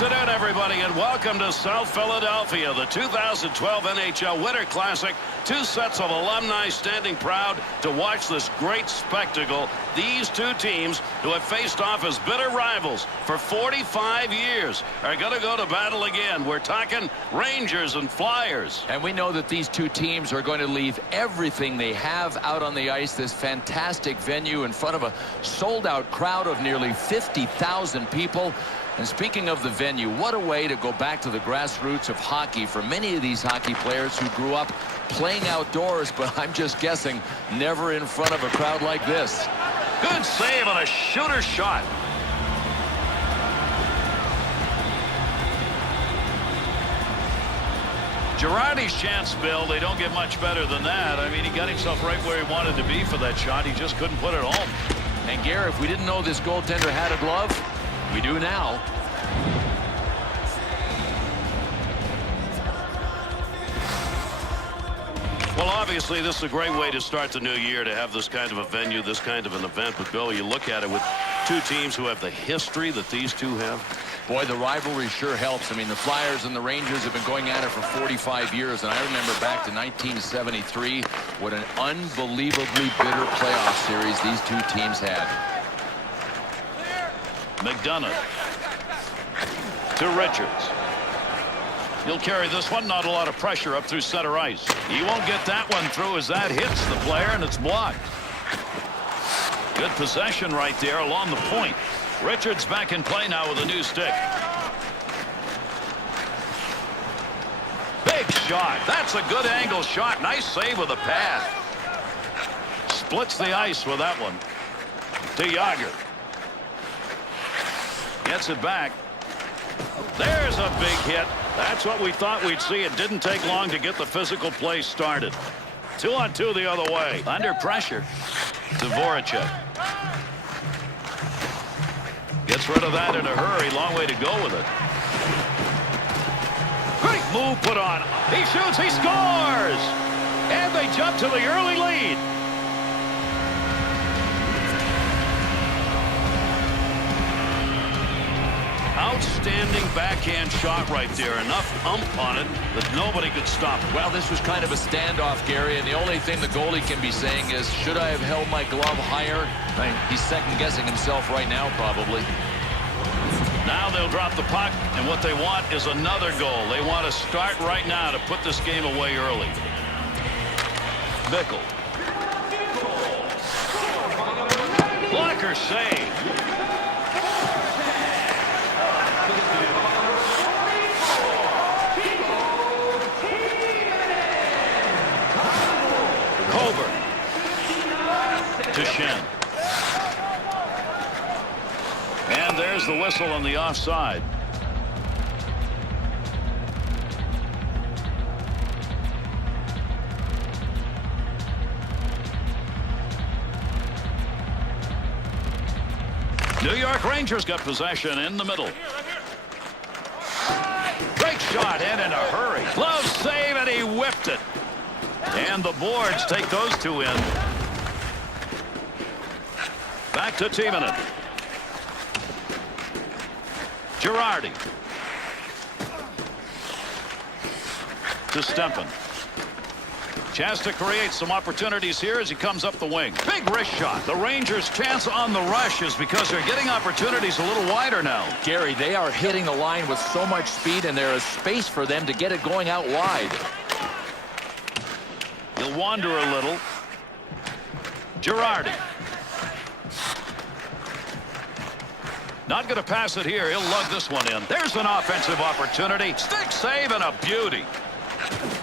afternoon, everybody, and welcome to South Philadelphia, the 2012 NHL Winter Classic. Two sets of alumni standing proud to watch this great spectacle. These two teams, who have faced off as bitter rivals for 45 years, are going to go to battle again. We're talking Rangers and Flyers. And we know that these two teams are going to leave everything they have out on the ice. This fantastic venue in front of a sold-out crowd of nearly 50,000 people. And speaking of the venue, what a way to go back to the grassroots of hockey for many of these hockey players who grew up playing outdoors, but I'm just guessing never in front of a crowd like this. Good save on a shooter shot. Girardi's chance, Bill, they don't get much better than that. I mean, he got himself right where he wanted to be for that shot. He just couldn't put it home. And Gary, if we didn't know this goaltender had a glove, we do now. Well, obviously, this is a great way to start the new year, to have this kind of a venue, this kind of an event. But, Bill, you look at it with two teams who have the history that these two have. Boy, the rivalry sure helps. I mean, the Flyers and the Rangers have been going at it for 45 years. And I remember back to 1973, what an unbelievably bitter playoff series these two teams had. McDonough to Richards. He'll carry this one. Not a lot of pressure up through center ice. He won't get that one through as that hits the player, and it's blocked. Good possession right there along the point. Richards back in play now with a new stick. Big shot. That's a good angle shot. Nice save with a pad. Splits the ice with that one. To Yager. Gets it back. There's a big hit. That's what we thought we'd see. It didn't take long to get the physical play started. 2-on-2 the other way. Under pressure to Voracek. Gets rid of that in a hurry. Long way to go with it. Great move put on. He shoots. He scores. And they jump to the early lead. Outstanding backhand shot right there. Enough ump on it that nobody could stop it. Well, this was kind of a standoff, Gary, and the only thing the goalie can be saying is, should I have held my glove higher? He's second-guessing himself right now, probably. Now they'll drop the puck, and what they want is another goal. They want to start right now to put this game away early. Bickle. Blocker save. To Shen. And there's the whistle on the offside. New York Rangers got possession in the middle. Great shot and in a hurry. Glove save, and he whipped it. And the boards take those two in. Back to Timonen. Girardi. To Stempen. Chance to create some opportunities here as he comes up the wing. Big wrist shot. The Rangers' chance on the rush is because they're getting opportunities a little wider now. Gary, they are hitting the line with so much speed, and there is space for them to get it going out wide. He'll wander a little. Girardi. Not going to pass it here. He'll lug this one in. There's an offensive opportunity. Stick save and a beauty.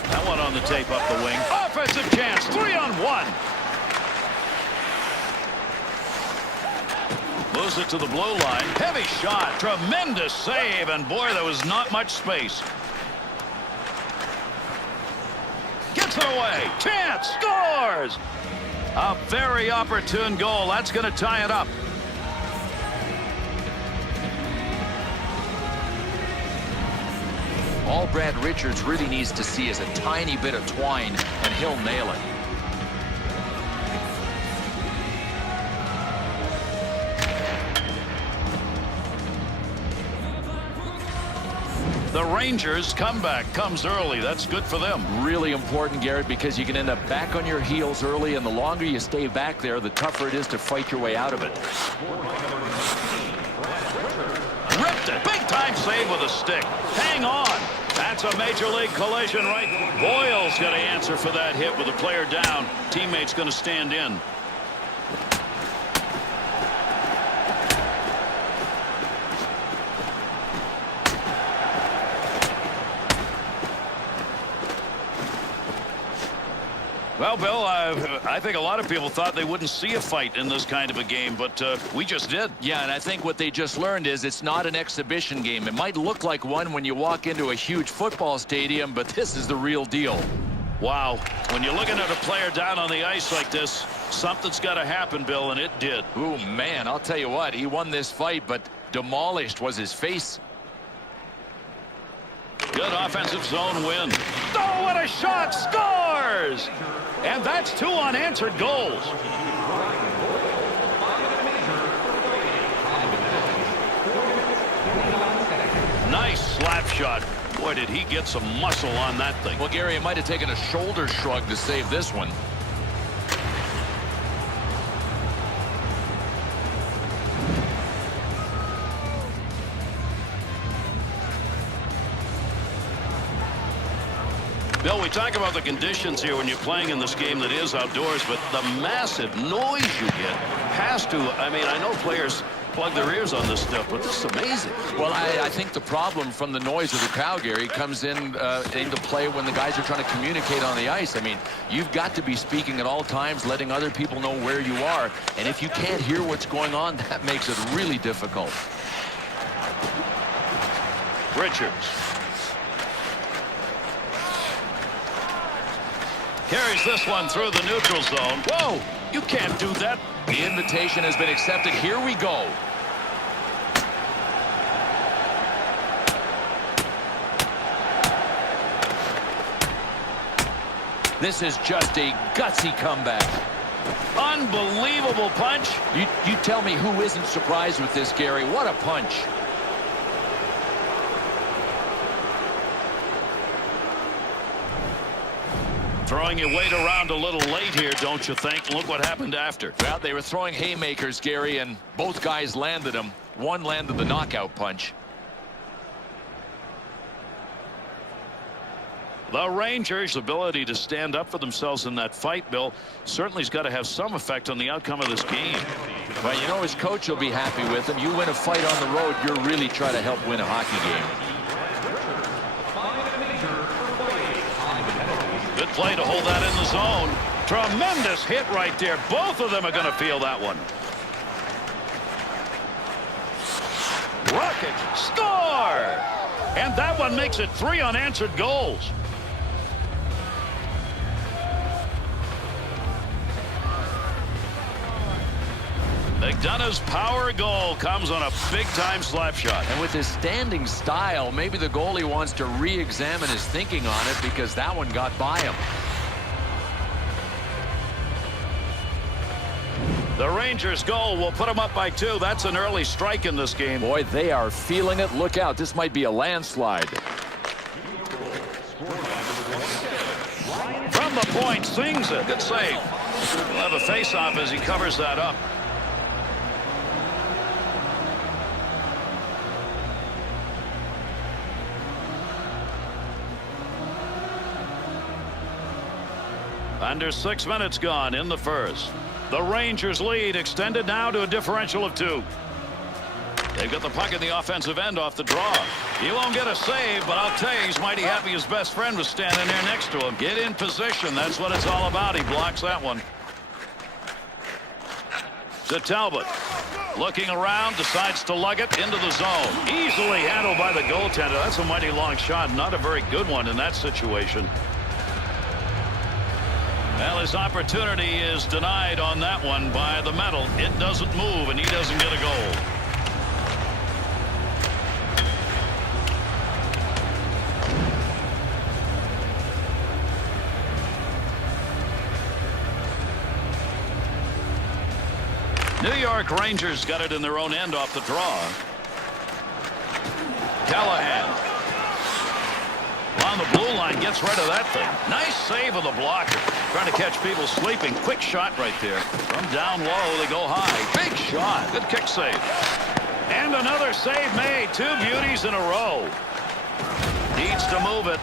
That one on the tape up the wing. Offensive chance. 3-on-1. Moves it to the blue line. Heavy shot. Tremendous save. And boy, there was not much space. Gets it away. Chance. Scores. A very opportune goal. That's going to tie it up. All Brad Richards really needs to see is a tiny bit of twine, and he'll nail it. The Rangers comeback comes early. That's good for them. Really important, Garrett, because you can end up back on your heels early, and the longer you stay back there, the tougher it is to fight your way out of it. Ripped it. Big time save with a stick. Hang on. That's a major league collision, right? Boyle's going to answer for that hit with a player down. Teammate's going to stand in. Well, Bill, I think a lot of people thought they wouldn't see a fight in this kind of a game, but we just did. Yeah, and I think what they just learned is it's not an exhibition game. It might look like one when you walk into a huge football stadium, but this is the real deal. Wow. When you're looking at a player down on the ice like this, something's got to happen, Bill, and it did. Ooh, man, I'll tell you what. He won this fight, but demolished was his face. Good offensive zone win. Oh, what a shot! Scores! And that's 2 unanswered goals. Nice slap shot. Boy, did he get some muscle on that thing. Well, Gary, it might have taken a shoulder shrug to save this one. Bill, we talk about the conditions here when you're playing in this game that is outdoors, but the massive noise you get has to, I mean, I know players plug their ears on this stuff, but this is amazing. Well, I think the problem from the noise of the crowd, Gary, comes into play when the guys are trying to communicate on the ice. I mean, you've got to be speaking at all times, letting other people know where you are, and if you can't hear what's going on, that makes it really difficult. Richards. Carries this one through the neutral zone. Whoa, you can't do that. The invitation has been accepted. Here we go. This is just a gutsy comeback. Unbelievable punch. You tell me who isn't surprised with this, Gary. What a punch. Throwing your weight around a little late here, don't you think? Look what happened after. Well, they were throwing haymakers, Gary, and both guys landed them. One landed the knockout punch. The Rangers' ability to stand up for themselves in that fight, Bill, certainly has got to have some effect on the outcome of this game. Well, you know, his coach will be happy with him. You win a fight on the road, you're really trying to help win a hockey game. Good play to hold that in the zone. Tremendous hit right there. Both of them are going to feel that one. Rocket score! And that one makes it 3 unanswered goals. McDonough's power goal comes on a big-time slap shot. And with his standing style, maybe the goalie wants to re-examine his thinking on it because that one got by him. The Rangers' goal will put them up by 2. That's an early strike in this game. Boy, they are feeling it. Look out. This might be a landslide. From the point, sings it. Good save. He'll have a face-off as he covers that up. Under 6 minutes gone in the first. The Rangers lead extended now to a differential of 2. They've got the puck in the offensive end off the draw. He won't get a save, but I'll tell you, he's mighty happy his best friend was standing there next to him. Get in position. That's what it's all about. He blocks that one. To Talbot. Looking around, decides to lug it into the zone. Easily handled by the goaltender. That's a mighty long shot. Not a very good one in that situation. Well, his opportunity is denied on that one by the medal. It doesn't move, and he doesn't get a goal. New York Rangers got it in their own end off the draw. Callahan. on the blue line gets rid of that thing. Nice save of the blocker. Trying to catch people sleeping. Quick shot right there. From down low, they go high. Big shot. Good kick save. And another save made. 2 beauties in a row. Needs to move it.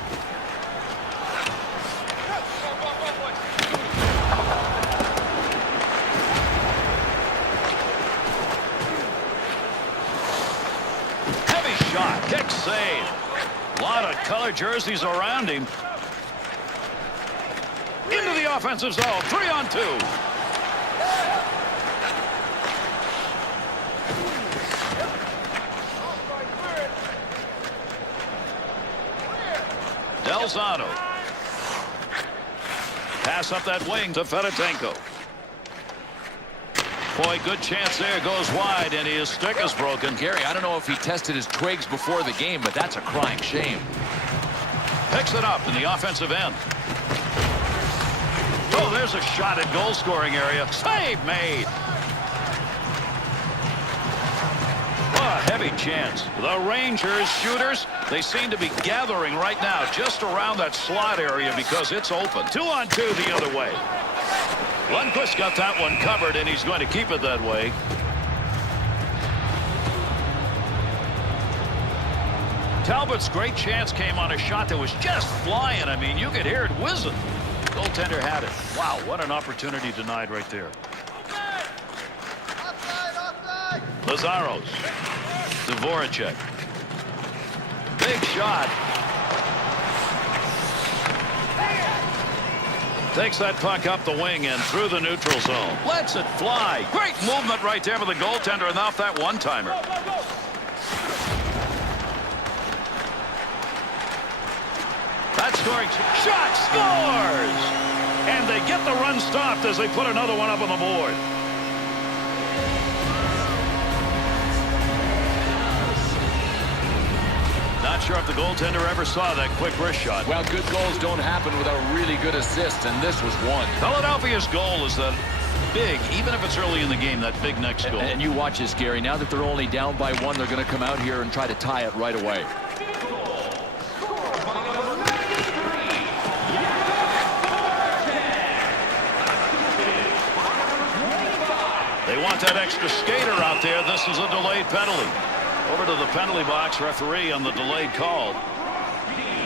Heavy shot. Kick save. A lot of color jerseys around him. Into the offensive zone. 3-on-2. Delzado. Pass up that wing to Fedotenko. Boy, good chance there. Goes wide, and his stick is broken. Gary, I don't know if he tested his twigs before the game, but that's a crying shame. Picks it up in the offensive end. Oh, there's a shot at goal-scoring area. Save made. Oh, a heavy chance. The Rangers shooters, they seem to be gathering right now just around that slot area because it's open. 2-on-2 the other way. Lundqvist got that one covered, and he's going to keep it that way. Talbot's great chance came on a shot that was just flying. I mean, you could hear it whizzing. Goaltender had it. Wow, what an opportunity denied right there. Lazaros. Dvorak. Big shot. Takes that puck up the wing and through the neutral zone. Lets it fly. Great movement right there with the goaltender and off that one-timer. That scoring shot scores! And they get the run stopped as they put another one up on the board. Not sure if the goaltender ever saw that quick wrist shot. Well, good goals don't happen without really good assists, and this was one. Philadelphia's goal is that big, even if it's early in the game, that big next goal. And you watch this, Gary. Now that they're only down by 1, they're going to come out here and try to tie it right away. They want that extra skater out there. This is a delayed penalty. Over to the penalty box, referee on the delayed call.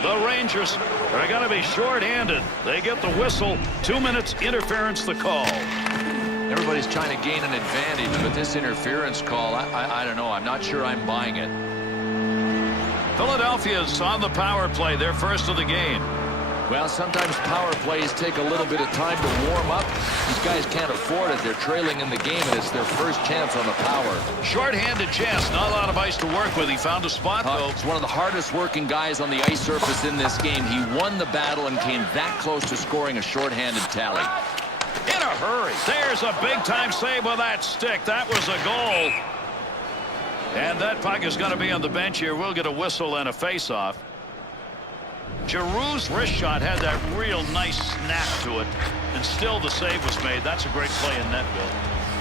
The Rangers are going to be short-handed. They get the whistle. 2 minutes interference the call. Everybody's trying to gain an advantage, but this interference call, I don't know. I'm not sure I'm buying it. Philadelphia's on the power play. They're first of the game. Well, sometimes power plays take a little bit of time to warm up. These guys can't afford it. They're trailing in the game, and it's their first chance on the power. Short-handed chance. Not a lot of ice to work with. He found a spot, though. He's one of the hardest working guys on the ice surface in this game. He won the battle and came that close to scoring a short-handed tally. In a hurry. There's a big-time save with that stick. That was a goal. And that puck is going to be on the bench here. We'll get a whistle and a face-off. Giroux's wrist shot had that real nice snap to it, and still the save was made. That's a great play in net, Bill.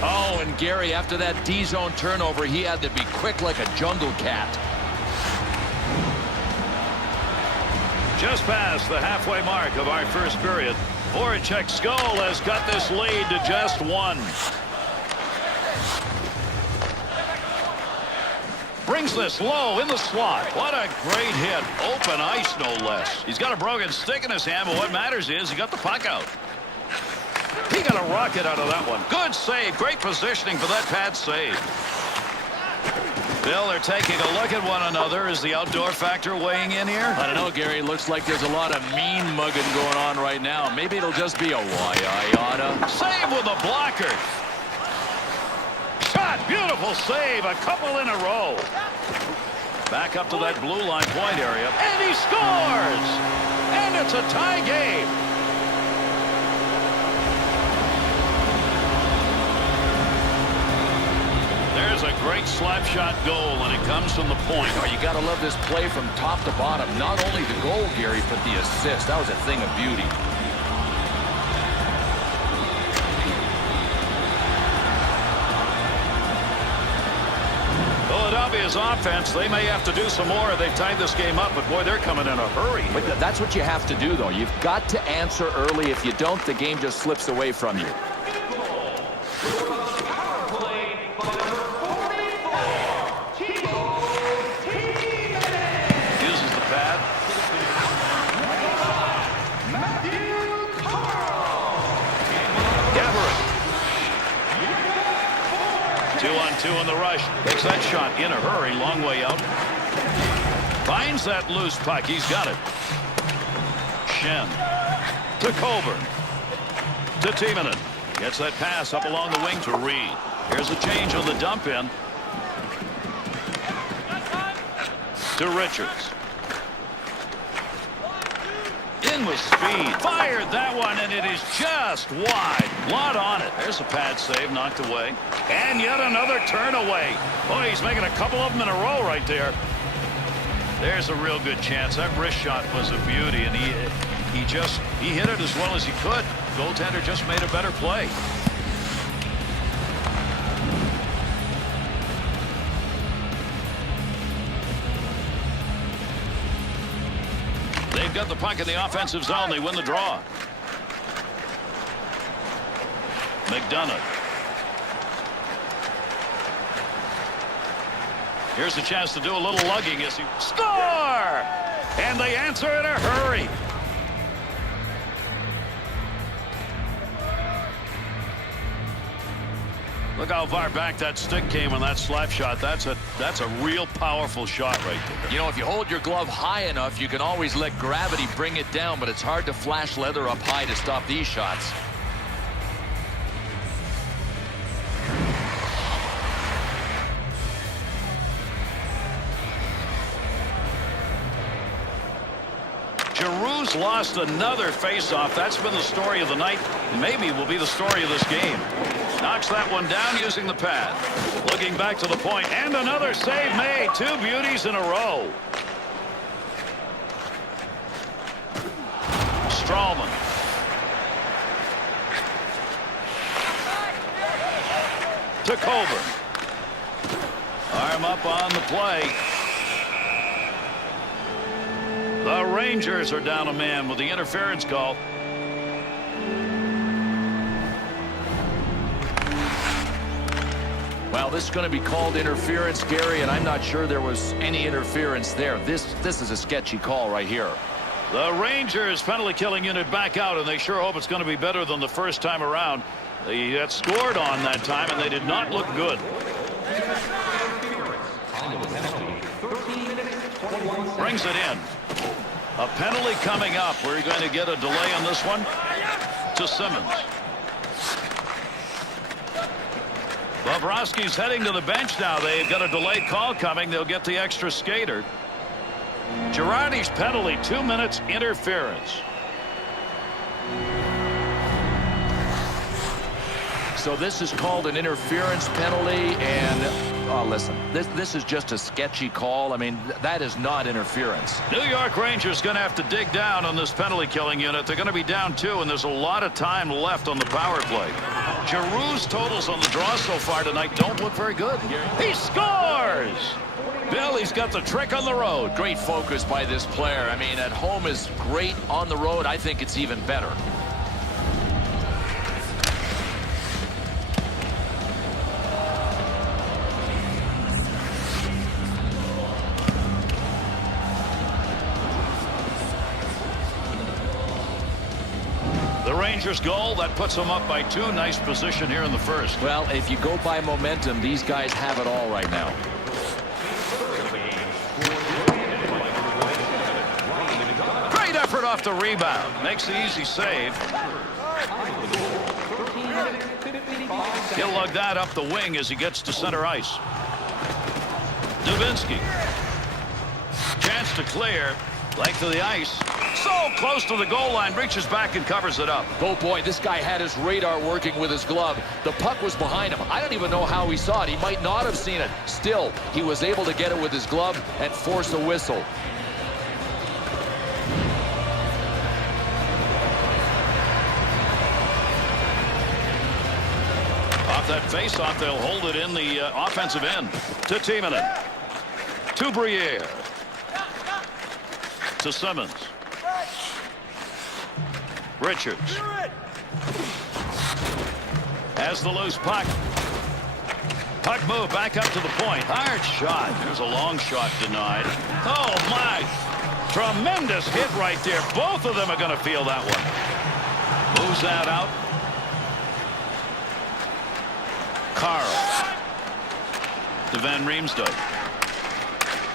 Oh, and Gary, after that D-zone turnover, he had to be quick like a jungle cat. Just past the halfway mark of our first period. Voracek's goal has cut this lead to just 1. Brings this low in the slot. What a great hit. Open ice, no less. He's got a broken stick in his hand, but what matters is he got the puck out. He got a rocket out of that one. Good save. Great positioning for that pad save. Bill, they're taking a look at one another. Is the outdoor factor weighing in here? I don't know, Gary. It looks like there's a lot of mean mugging going on right now. Maybe it'll just be a why I oughta. Save with a blocker. Shot. Beautiful save. A couple in a row. Back up to that blue line point area. And he scores. And it's a tie game. There's a great slap shot goal, and it comes from the point. Oh, you got to love this play from top to bottom. Not only the goal, Gary, but the assist. That was a thing of beauty. Philadelphia's offense, they may have to do some more. They've tied this game up, but boy, they're coming in a hurry. But that's what you have to do, though. You've got to answer early. If you don't, the game just slips away from you. Uses the pad. 2-on-2 in the rush. Takes that shot in a hurry. Long way out. Finds that loose puck. He's got it. Shen. To Colburn. To Timonen. Gets that pass up along the wing to Reed. Here's a change on the dump in. To Richards. In with speed. Fired that one, and it is just wide. Lot on it. There's a pad save, knocked away. And yet another turn away. Boy, he's making a couple of them in a row right there. There's a real good chance. That wrist shot was a beauty, and he hit it as well as he could. Goaltender just made a better play. They've got the puck in the offensive zone. They win the draw. McDonough. Here's a chance to do a little lugging as he score! And they answer in a hurry. Look how far back that stick came on that slap shot. That's a real powerful shot right there. You know, if you hold your glove high enough, you can always let gravity bring it down, but it's hard to flash leather up high to stop these shots. Giroux's lost another faceoff. That's been the story of the night. Maybe will be the story of this game. Knocks that one down using the pad. Looking back to the point, and another save made. Two beauties in a row. Strawman. To Colburn. Arm up on the play. The Rangers are down a man with the interference call. Well, this is going to be called interference, Gary, and I'm not sure there was any interference there. This is a sketchy call right here. The Rangers penalty killing unit back out, and they sure hope it's going to be better than the first time around. They got scored on that time, and they did not look good. Brings it in. A penalty coming up. We're going to get a delay on this one to Simmons. Bobrovsky's heading to the bench now. They've got a delayed call coming. They'll get the extra skater. Girardi's penalty, 2 minutes interference. So this is called an interference penalty, and listen, this is just a sketchy call. I mean, that is not interference. New York Rangers going to have to dig down on this penalty killing unit. They're going to be down 2, and there's a lot of time left on the power play. Giroux's totals on the draw so far tonight don't look very good. He scores! Bill, he's got the trick on the road. Great focus by this player. I mean, at home is great. On the road, I think it's even better. Rangers goal that puts them up by 2. Nice position here in the first. Well, if you go by momentum, these guys have it all right now. Great effort off the rebound. Makes the easy save. He'll lug that up the wing as he gets to center ice. Dubinsky. Chance to clear. Length of the ice. So close to the goal line. Reaches back and covers it up. Oh, boy, this guy had his radar working with his glove. The puck was behind him. I don't even know how he saw it. He might not have seen it. Still, he was able to get it with his glove and force a whistle. off that face-off. They'll hold it in the offensive end. To Timonen. To Briere. To Simmons. Richards. Has the loose puck. Puck move back up to the point. Hard shot. There's a long shot denied. Oh, my. Tremendous hit right there. Both of them are going to feel that one. Moves that out. Carl. To Van Riemsdyk.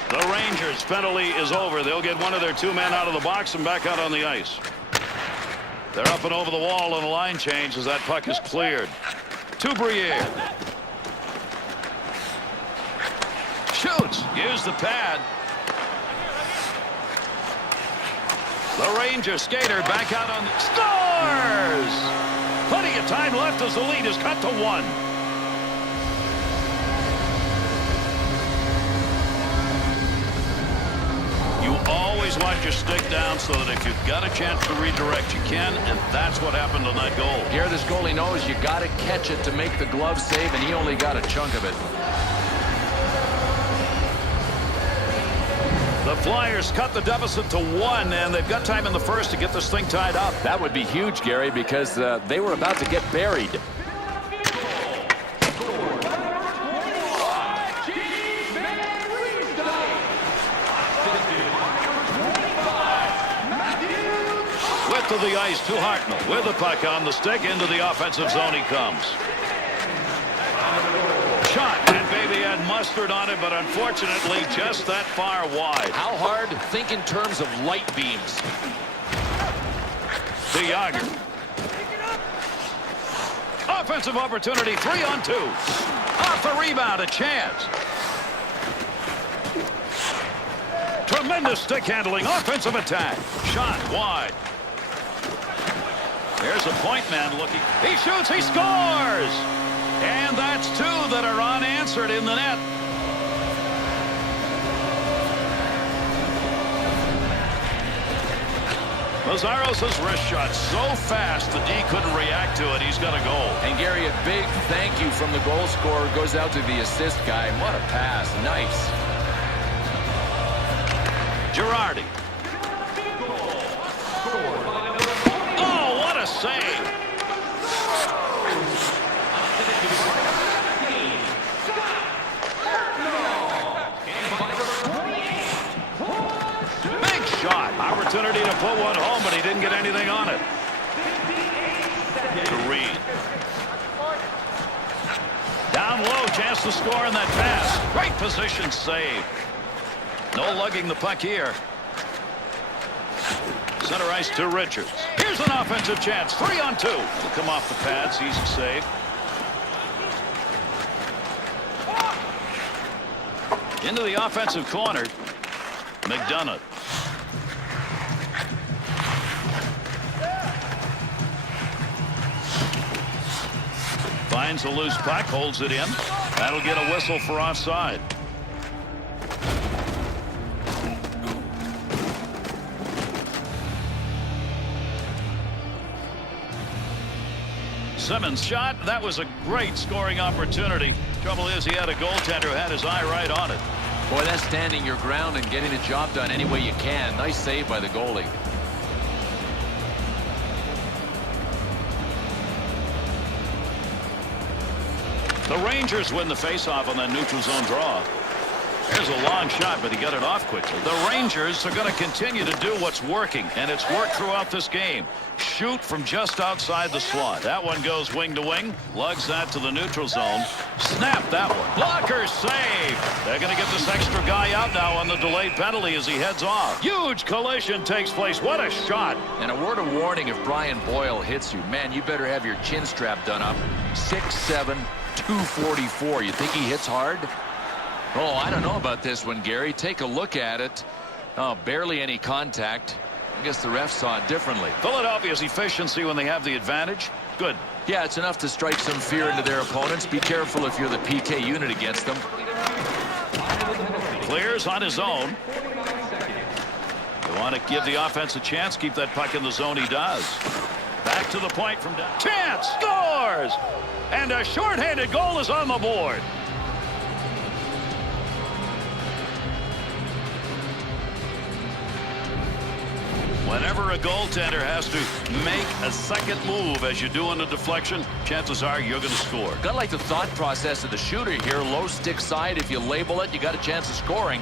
The Rangers penalty is over. They'll get one of their 2 men out of the box and back out on the ice. They're up and over the wall on a line change as that puck is cleared. To Briere. Shoots. Use the pad. The Ranger skater back out on. Scores! Plenty of time left as the lead is cut to 1. You always want your stick down so that if you've got a chance to redirect, you can, and that's what happened on that goal. Here, this goalie knows you got to catch it to make the glove save, and he only got a chunk of it. The Flyers cut the deficit to 1, and they've got time in the first to get this thing tied up. That would be huge, Gary, because they were about to get buried. To the ice to Hartnell with the puck on the stick. Into the offensive zone he comes. Shot, and baby had mustard on it, but unfortunately just that far wide. How hard? Think in terms of light beams. To Yager. Offensive opportunity, 3-on-2. Off the rebound, a chance. Tremendous stick handling, offensive attack. Shot wide. There's a point man looking. He shoots, he scores! And that's 2 that are unanswered in the net. Lazaros's wrist shot so fast the D couldn't react to it. He's got a goal. And Gary, a big thank you from the goal scorer goes out to the assist guy. What a pass. Nice. Girardi. A save. Big shot. Opportunity to put one home, but he didn't get anything on it. To Reed. Down low, chance to score in that pass. Great position save. No lugging the puck here. Center ice to Richards. Here's an offensive chance. 3-on-2. Will come off the pads. Easy save. Into the offensive corner. McDonough. Finds a loose puck. Holds it in. That'll get a whistle for offside. Simmons shot. That was a great scoring opportunity. Trouble is he had a goaltender who had his eye right on it. Boy, that's standing your ground and getting the job done any way you can. Nice save by the goalie. The Rangers win the faceoff on that neutral zone draw. There's a long shot, but he got it off quickly. The Rangers are going to continue to do what's working, and it's worked throughout this game. Shoot from just outside the slot. That one goes wing to wing. Lugs that to the neutral zone. Snap that one. Blocker save. They're going to get this extra guy out now on the delayed penalty as he heads off. Huge collision takes place. What a shot. And a word of warning, if Brian Boyle hits you, man, you better have your chin strap done up. 6'7", 244. You think he hits hard? Oh, I don't know about this one, Gary. Take a look at it. Oh, barely any contact. I guess the refs saw it differently. Philadelphia's efficiency when they have the advantage. Good. Yeah, it's enough to strike some fear into their opponents. Be careful if you're the PK unit against them. Clears on his own. They want to give the offense a chance. Keep that puck in the zone. He does. Back to the point from down. Chance scores! And a shorthanded goal is on the board. Whenever a goaltender has to make a second move as you do in a deflection, chances are you're going to score. Got like the thought process of the shooter here. Low stick side, if you label it, you got a chance of scoring.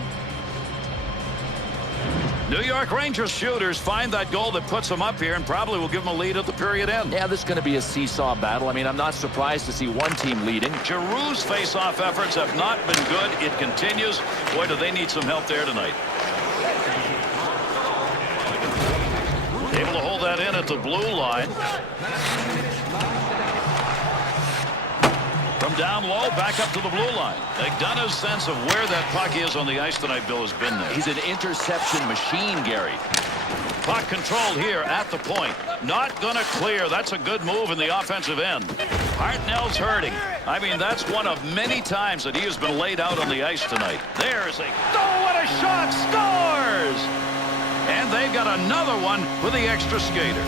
New York Rangers shooters find that goal that puts them up here and probably will give them a lead at the period end. Yeah, this is going to be a seesaw battle. I mean, I'm not surprised to see one team leading. Giroux's face-off efforts have not been good. It continues. Boy, do they need some help there tonight. Able to hold that in at the blue line. From down low, back up to the blue line. McDonough's sense of where that puck is on the ice tonight, Bill, has been there. He's an interception machine, Gary. Puck controlled here at the point. Not going to clear. That's a good move in the offensive end. Hartnell's hurting. I mean, that's one of many times that he has been laid out on the ice tonight. There's a... Oh, what a shot! Scores! And they've got another one with the extra skater.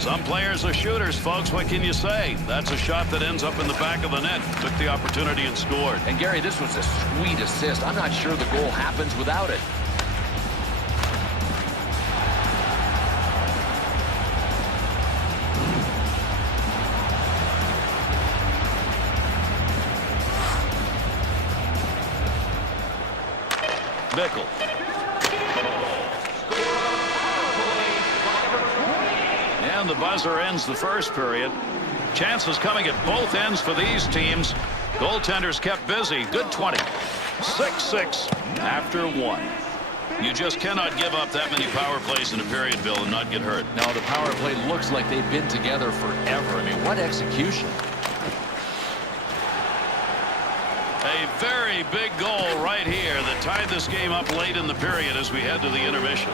Some players are shooters, folks. What can you say? That's a shot that ends up in the back of the net. Took the opportunity and scored. And, Gary, this was a sweet assist. I'm not sure the goal happens without it. Bickle. And the buzzer ends the first period. Chances coming at both ends for these teams. Goaltenders kept busy. Good 20. 6-6 after one. You just cannot give up that many power plays in a period, Bill, and not get hurt. No, the power play looks like they've been together forever. I mean, what execution. A very big goal right here that tied this game up late in the period as we head to the intermission.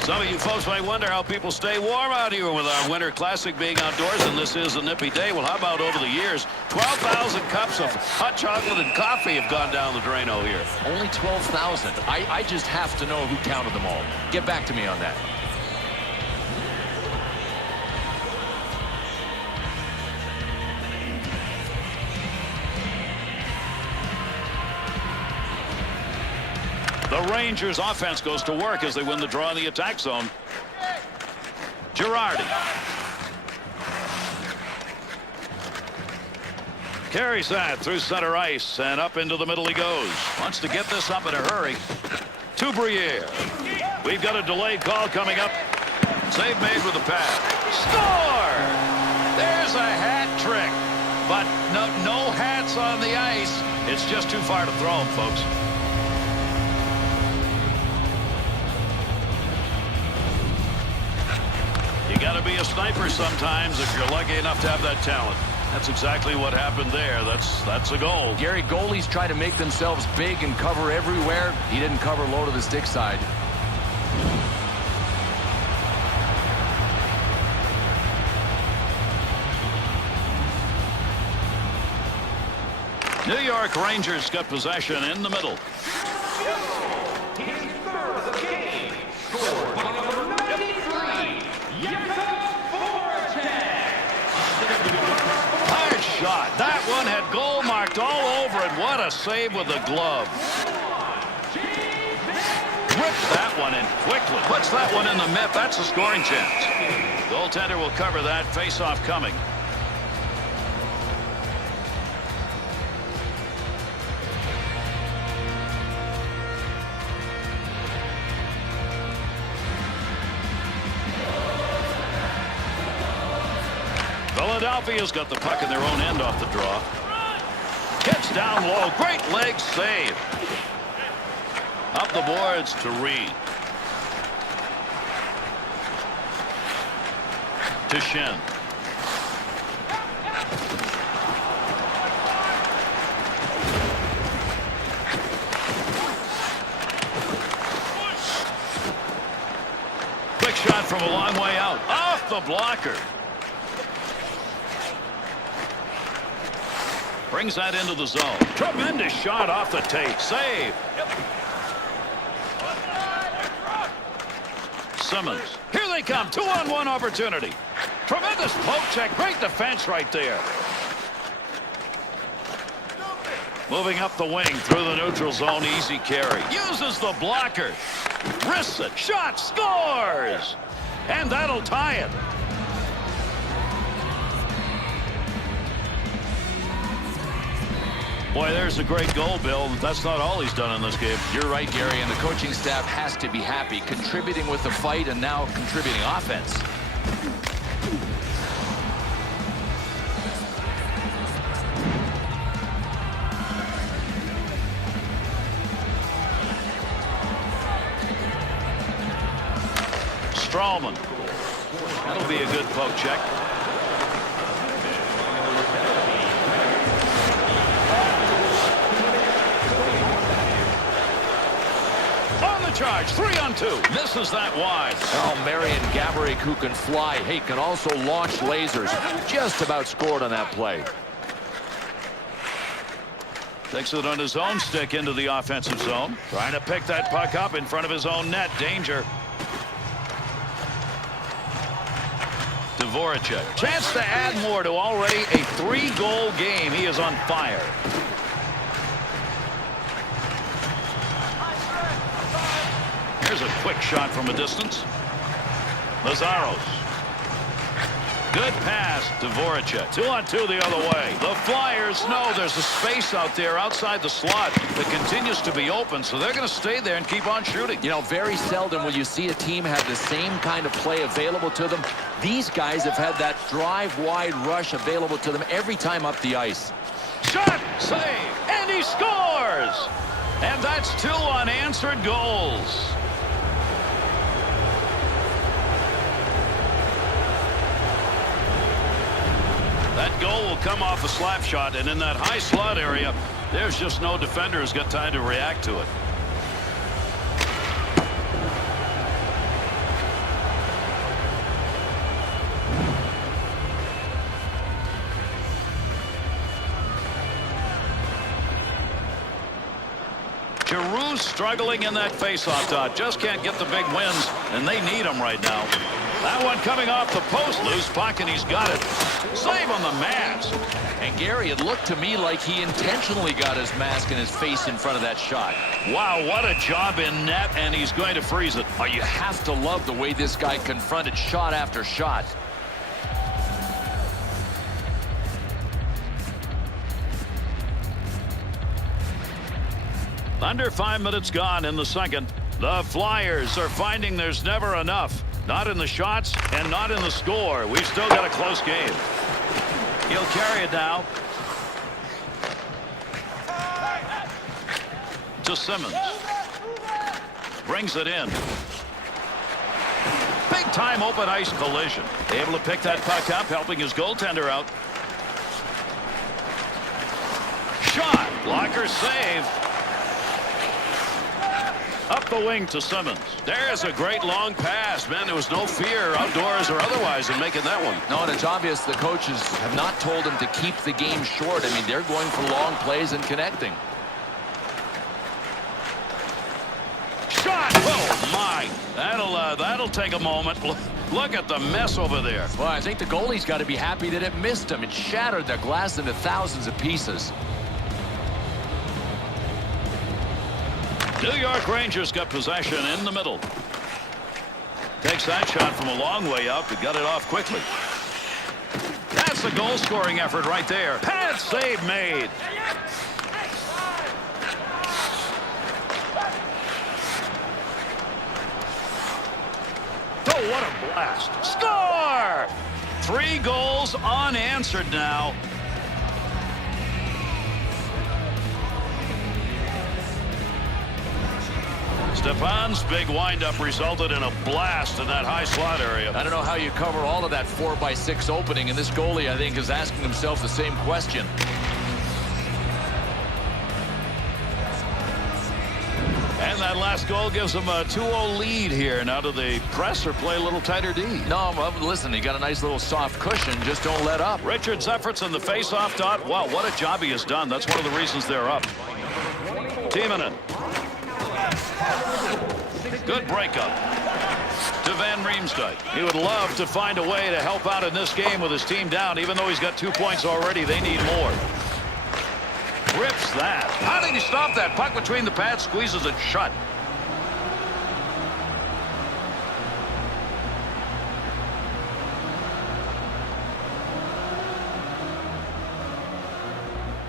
Some of you folks might wonder how people stay warm out here with our Winter Classic being outdoors, and this is a nippy day. Well, how about over the years? 12,000 cups of hot chocolate and coffee have gone down the drain over here. Only 12,000. I just have to know who counted them all. Get back to me on that. The Rangers offense goes to work as they win the draw in the attack zone. Girardi carries that through center ice and up into the middle he goes. Wants to get this up in a hurry. To Briere. We've got a delayed call coming up. Save made with the pad. Score! There's a hat trick. But no hats on the ice. It's just too far to throw them, folks. You got to be a sniper sometimes if you're lucky enough to have that talent. That's exactly what happened there. That's a goal. Gary, goalies try to make themselves big and cover everywhere. He didn't cover low to the stick side. New York Rangers got possession in the middle. Shot. That one had goal marked all over it. What a save with the glove. Rips that one in quickly. Puts that one in the mitt. That's a scoring chance. Goaltender will cover that. Face-off coming. Philadelphia's got the puck in their own end off the draw. Gets down low. Great leg save. Up the boards to Reed. to Shin. Quick shot from a long way out. Off the blocker. Brings that into the zone. Tremendous shot off the tape. Save. Simmons. Here they come. 2-on-1 opportunity. Tremendous poke check. Great defense right there. Moving up the wing through the neutral zone. Easy carry. Uses the blocker. Risks it. Shot. Scores. And that'll tie it. Boy, there's a great goal, Bill. That's not all he's done in this game. You're right, Gary, and the coaching staff has to be happy, contributing with the fight and now contributing offense. Strawman. That'll be a good poke check. Charge 3-on-2. Misses that wide. Oh, Marion Gaborik, who can fly, hey, can also launch lasers. Just about scored on that play. Takes it on his own stick into the offensive zone. Trying to pick that puck up in front of his own net. Danger. Dvorak. Chance to add more to already a 3-goal game. He is on fire. Here's a quick shot from a distance. Lazaros. Good pass to Voracek. 2-on-2 the other way. The Flyers know there's a space out there outside the slot that continues to be open, so they're going to stay there and keep on shooting. You know, very seldom will you see a team have the same kind of play available to them. These guys have had that drive-wide rush available to them every time up the ice. Shot, save, and he scores! And that's 2 unanswered goals. That goal will come off a slap shot, and in that high slot area, there's just no defender who's got time to react to it. Giroux's struggling in that faceoff dot. Just can't get the big wins, and they need them right now. That one coming off the post, loose puck, and he's got it. Save on the mask. And Gary, it looked to me like he intentionally got his mask and his face in front of that shot. Wow, what a job in net, and he's going to freeze it. Oh, you have to love the way this guy confronted shot after shot. Under 5 minutes gone in the second. The Flyers are finding there's never enough. Not in the shots and not in the score. We've still got a close game. He'll carry it now to Simmons. Brings it in. Big time open ice collision. Able to pick that puck up, helping his goaltender out. Shot. Blocker save. Up the wing to Simmons. There's a great long pass. Man, there was no fear outdoors or otherwise in making that one. No, and it's obvious the coaches have not told him to keep the game short. I mean, they're going for long plays and connecting. Shot! Oh, my. That'll take a moment. Look at the mess over there. Well, I think the goalie's got to be happy that it missed him. It shattered the glass into thousands of pieces. New York Rangers got possession in the middle. Takes that shot from a long way out, but got it off quickly. That's a goal-scoring effort right there. Pad save made. Oh, what a blast. Score! 3 goals unanswered now. Stefan's big windup resulted in a blast in that high slot area. I don't know how you cover all of that 4-by-6 opening, and this goalie, I think, is asking himself the same question. And that last goal gives them a 2-0 lead here. Now do they press or play a little tighter D? No, listen, he got a nice little soft cushion. Just don't let up. Richard's efforts in the face-off dot. Wow, what a job he has done. That's one of the reasons they're up. Timonen. Good breakup to Van Riemsdyk. He would love to find a way to help out in this game with his team down. Even though he's got 2 points already, they need more. Rips that. How did he stop that? Puck between the pads, squeezes it shut.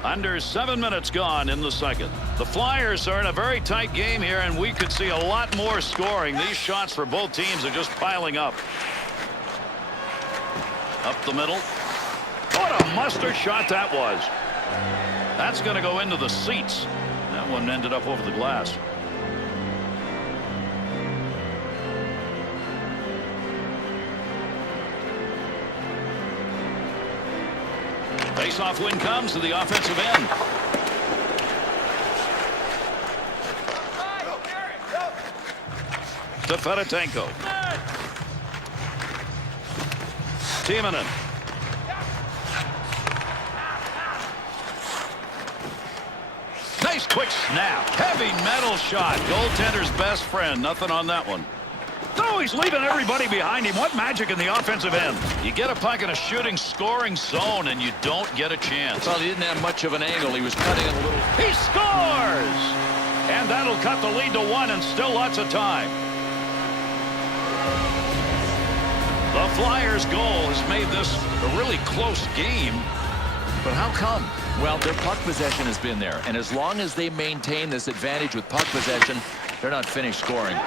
Under 7 minutes gone in the second. The Flyers are in a very tight game here, and we could see a lot more scoring. These shots for both teams are just piling up. Up the middle. What a mustard shot that was. That's going to go into the seats. That one ended up over the glass. Face-off win comes to the offensive end. To Fedotenko. Timonen. Nice quick snap. Heavy metal shot. Goaltender's best friend. Nothing on that one. Oh, he's leaving everybody behind him. What magic in the offensive end. You get a puck in a shooting, scoring zone, and you don't get a chance. Well, he didn't have much of an angle. He was cutting it a little. He scores! And that'll cut the lead to 1 and still lots of time. The Flyers' goal has made this a really close game. But how come? Well, their puck possession has been there. And as long as they maintain this advantage with puck possession, they're not finished scoring.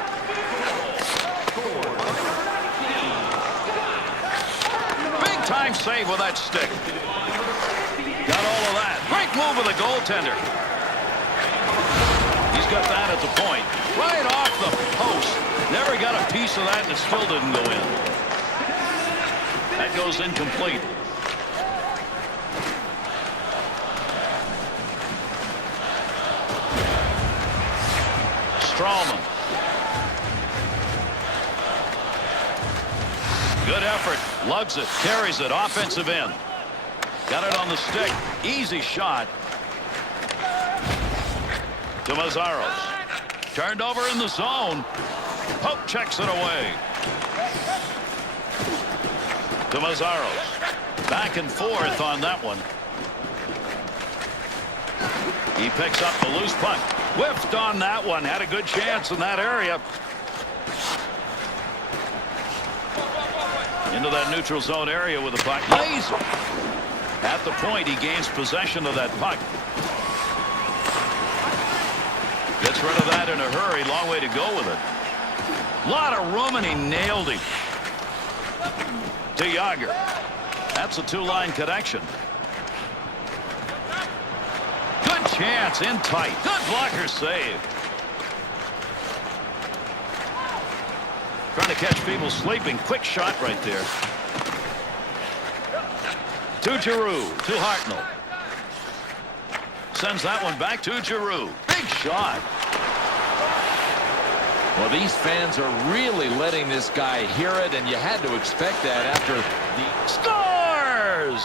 Time save with that stick. Got all of that. Great move of the goaltender. He's got that at the point. Right off the post. Never got a piece of that and it still didn't go in. That goes incomplete. Strawman. Good effort. Lugs it. Carries it. Offensive end. Got it on the stick. Easy shot. To Mazzaros. Turned over in the zone. Pope checks it away. To Mazzaros. Back and forth on that one. He picks up the loose puck. Whiffed on that one. Had a good chance in that area. Into that neutral zone area with the puck. Laser. At the point, he gains possession of that puck. Gets rid of that in a hurry. Long way to go with it. Lot of room, and he nailed him. To Yager. That's a two-line connection. Good chance in tight. Good blocker save. Trying to catch people sleeping. Quick shot right there. To Giroux. To Hartnell. Sends that one back to Giroux. Big shot. Well, these fans are really letting this guy hear it, and you had to expect that after the scores.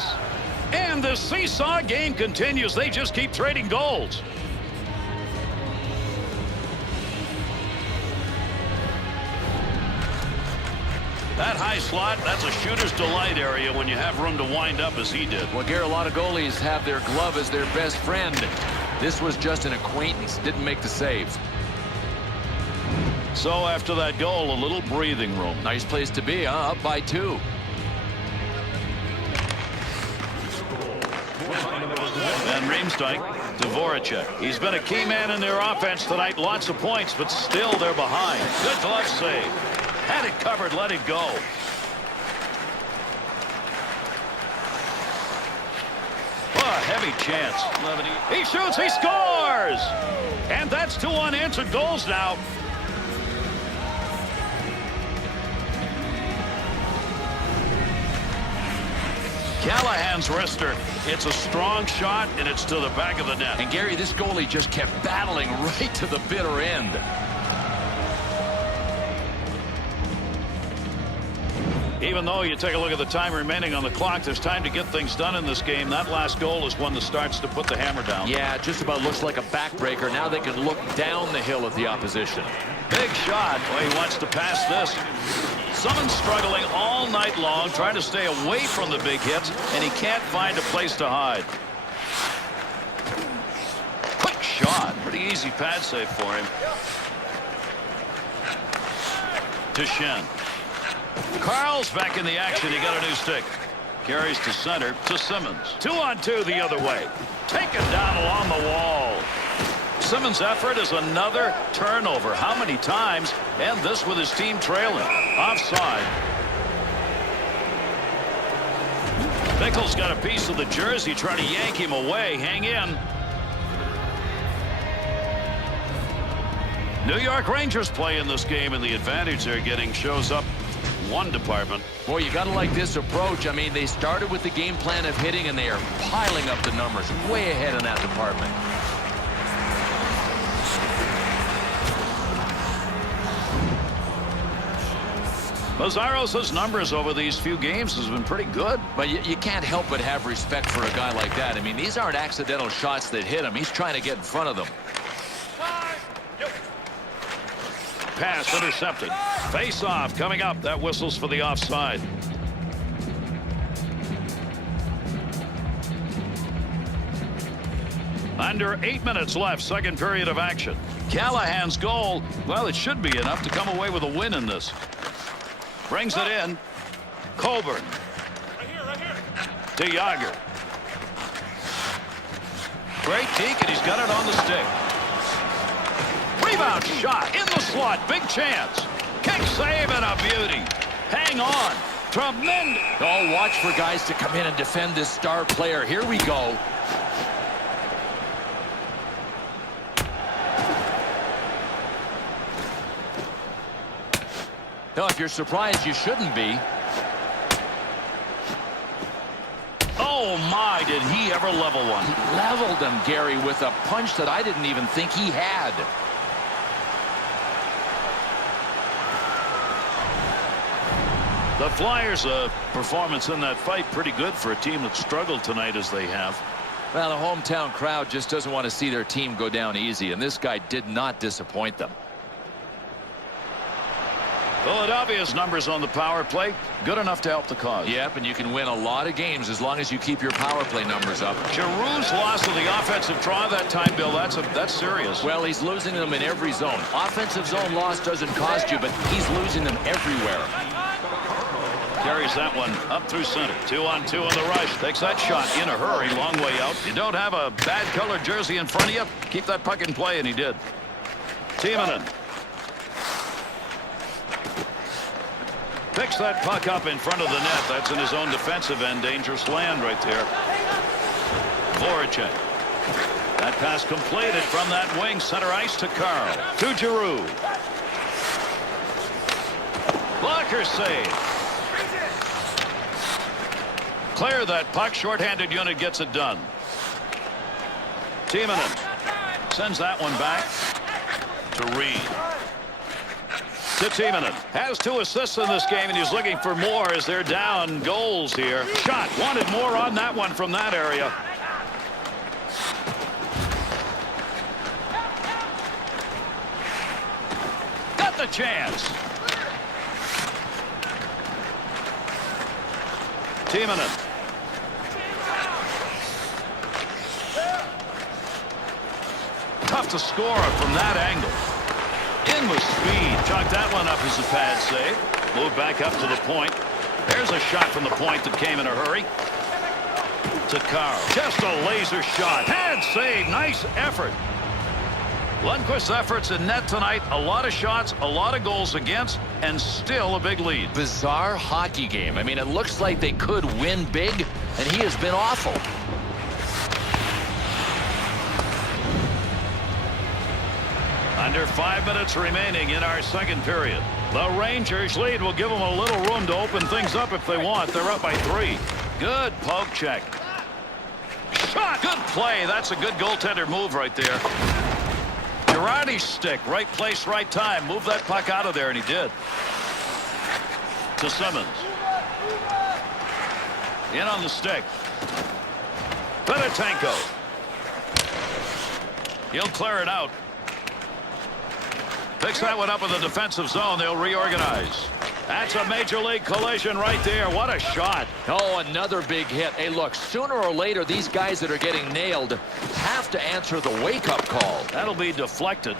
And the seesaw game continues. They just keep trading goals. That high slot, that's a shooter's delight area when you have room to wind up as he did. Well, Gary, a lot of goalies have their glove as their best friend. This was just an acquaintance. Didn't make the save. So after that goal, a little breathing room. Nice place to be, huh? Up by 2. Van Riemsdyk to Voracek. He's been a key man in their offense tonight. Lots of points, but still they're behind. Good glove save. Had it covered, let it go. Oh, a heavy chance. He shoots, he scores! And that's 2 unanswered goals now. Callahan's wrister. It's a strong shot, and it's to the back of the net. And Gary, this goalie just kept battling right to the bitter end. Even though you take a look at the time remaining on the clock, there's time to get things done in this game. That last goal is one that starts to put the hammer down. Yeah, it just about looks like a backbreaker. Now they can look down the hill at the opposition. Big shot. Well, he wants to pass this. Someone's struggling all night long, trying to stay away from the big hits, and he can't find a place to hide. Quick shot. Pretty easy pad save for him. To Shen. Carl's back in the action. He got a new stick. Carries to center to Simmons. 2-on-2 the other way. Taken down along the wall. Simmons' effort is another turnover. How many times? And this with his team trailing. Offside. Nichols got a piece of the jersey, trying to yank him away. Hang in. New York Rangers play in this game, and the advantage they're getting shows up one department. Boy, you got to like this approach. I mean, they started with the game plan of hitting, and they are piling up the numbers way ahead in that department. Mazzaros' numbers over these few games has been pretty good. But you can't help but have respect for a guy like that. I mean, these aren't accidental shots that hit him. He's trying to get in front of them. Pass intercepted. Face off coming up. That whistles for the offside. Under 8 minutes left. Second period of action. Callahan's goal. Well, it should be enough to come away with a win in this. Brings it in. Colburn. Right here. To Yager. Great deke, and he's got it on the stick. Rebound shot in the slot. Big chance. Kick save and a beauty. Hang on. Tremendous. Oh, watch for guys to come in and defend this star player. Here we go. No, if you're surprised, you shouldn't be. Oh, my, did he ever level one. He leveled him, Gary, with a punch that I didn't even think he had. The Flyers' performance in that fight pretty good for a team that struggled tonight as they have. Well, the hometown crowd just doesn't want to see their team go down easy, and this guy did not disappoint them. Philadelphia's numbers on the power play, good enough to help the cause. Yep, and you can win a lot of games as long as you keep your power play numbers up. Giroux's loss of the offensive draw that time, Bill, that's serious. Well, he's losing them in every zone. Offensive zone loss doesn't cost you, but he's losing them everywhere. Carries that one up through center. 2-on-2 on the rush. Takes that shot in a hurry, long way out. You don't have a bad colored jersey in front of you, keep that puck in play, and he did. Timonen. Picks that puck up in front of the net. That's in his own defensive end. Dangerous land right there. Voracek. That pass completed from that wing. Center ice to Carl. To Giroux. Blocker save. Clear that puck. Shorthanded unit gets it done. Timonen sends that one back to Reed. To Timonen. Has 2 assists in this game, and he's looking for more as they're down goals here. Shot. Wanted more on that one from that area. Got the chance. Timonen. Tough to score from that angle. In with speed. Chalked that one up as a pad save. Move back up to the point. There's a shot from the point that came in a hurry. To Carl. Just a laser shot. Pad save. Nice effort. Lundqvist's efforts in net tonight. A lot of shots, a lot of goals against, and still a big lead. Bizarre hockey game. I mean, it looks like they could win big, and he has been awful. Under 5 minutes remaining in our second period. The Rangers lead will give them a little room to open things up if they want. They're up by 3. Good poke check. Shot. Good play. That's a good goaltender move right there. Girardi's stick. Right place, right time. Move that puck out of there, and he did. To Simmons. In on the stick. Fedotenko. He'll clear it out. Picks that one up in the defensive zone. They'll reorganize. That's a major league collision right there. What a shot. Oh, another big hit. Hey, look, sooner or later, these guys that are getting nailed have to answer the wake-up call. That'll be deflected.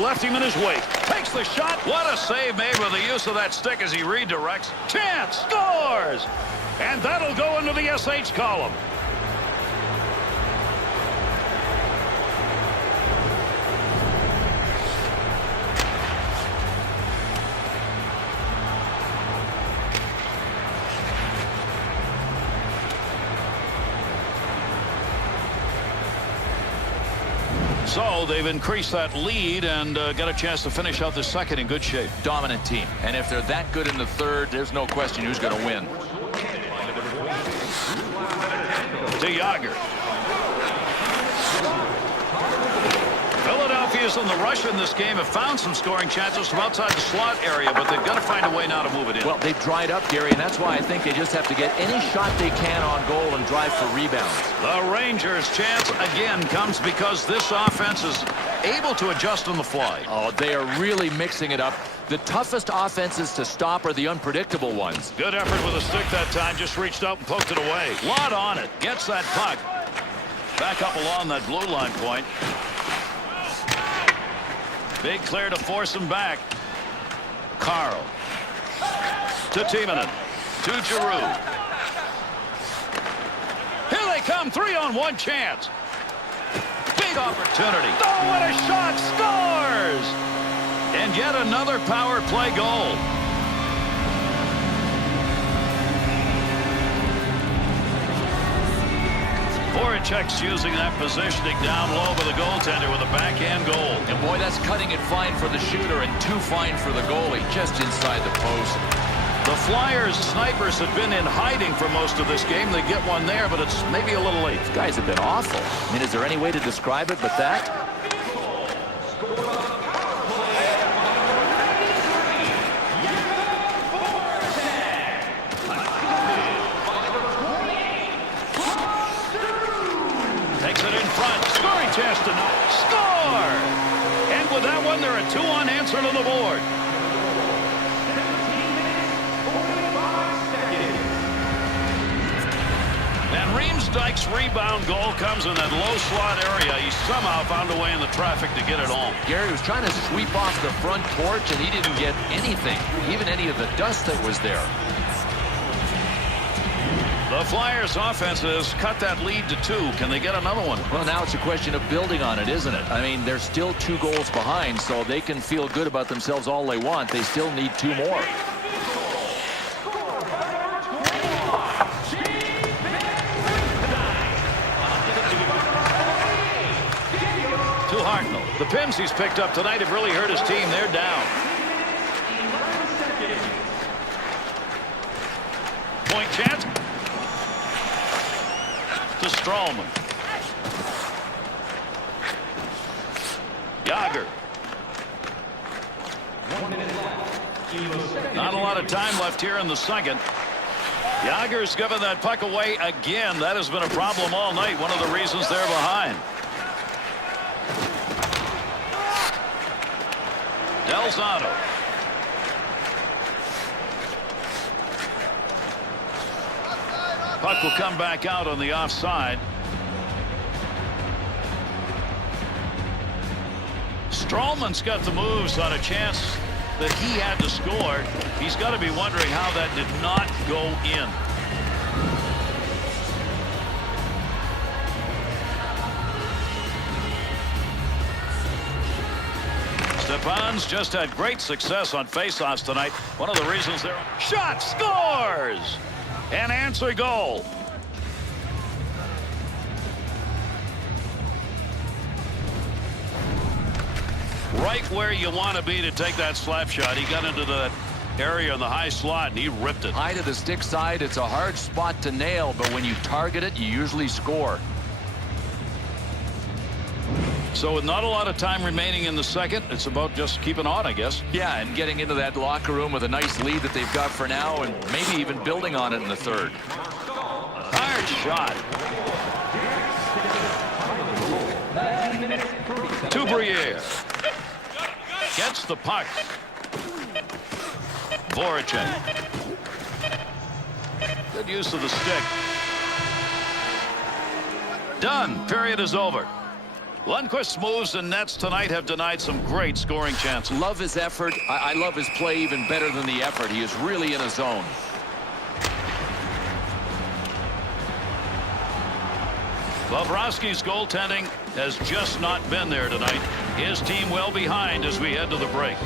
Left him in his wake. Takes the shot. What a save made with the use of that stick as he redirects. Chance. Scores. And that'll go into the SH column. So they've increased that lead and got a chance to finish out the second in good shape. Dominant team. And if they're that good in the third, there's no question who's going to win. To Yager. Philadelphia's in the rush in this game have found some scoring chances from outside the slot area, but they've got to find a way now to move it in. Well, they've dried up, Gary, and that's why I think they just have to get any shot they can on goal and drive for rebounds. The Rangers' chance again comes because this offense is able to adjust on the fly. Oh, they are really mixing it up. The toughest offenses to stop are the unpredictable ones. Good effort with a stick that time. Just reached out and poked it away. Lot on it. Gets that puck. Back up along that blue line point. Big clear to force him back. Carl. To Timonen. To Giroux. Here they come. 3-on-1 chance. Big opportunity. Oh, what a shot. Scores! And yet another power play goal. Voracek's using that positioning down low with the goaltender with a backhand goal. And boy, that's cutting it fine for the shooter and too fine for the goalie, just inside the post. The Flyers snipers have been in hiding for most of this game. They get one there, but it's maybe a little late. These guys have been awful. I mean, is there any way to describe it but that? Chance to score, and with that one there are two unanswered on the board. And Riemsdyk's rebound goal comes in that low slot area. He somehow found a way in the traffic to get it home. Gary was trying to sweep off the front porch and he didn't get anything, even any of the dust that was there. The Flyers offense has cut that lead to 2. Can they get another one? Well, now it's a question of building on it, isn't it? I mean, they're still 2 goals behind, so they can feel good about themselves all they want. They still need 2 more. To Hartnell. The pins he's picked up tonight have really hurt his team. They're down. Point chance. To Stralman. Yager. Not a lot of time left here in the second. Yager's given that puck away again. That has been a problem all night. One of the reasons they're behind. Delzato. Puck will come back out on the offside. Stralman's got the moves on a chance that he had to score. He's got to be wondering how that did not go in. Stepan's just had great success on faceoffs tonight. One of the reasons they're shot scores. An answer goal. right where you want to be to take that slap shot. He got into that area in the high slot, and he ripped it. High to the stick side, it's a hard spot to nail, but when you target it, you usually score. So with not a lot of time remaining in the second, it's about just keeping on, I guess. Yeah, and getting into that locker room with a nice lead that they've got for now, and maybe even building on it in the third. Hard shot. To Briere. Gets the puck. Voracek. Good use of the stick. Done. Period is over. Lundqvist's moves and nets tonight have denied some great scoring chances. Love his effort. I love his play even better than the effort. He is really in a zone. Bobrovsky's goaltending has just not been there tonight. His team well behind as we head to the break.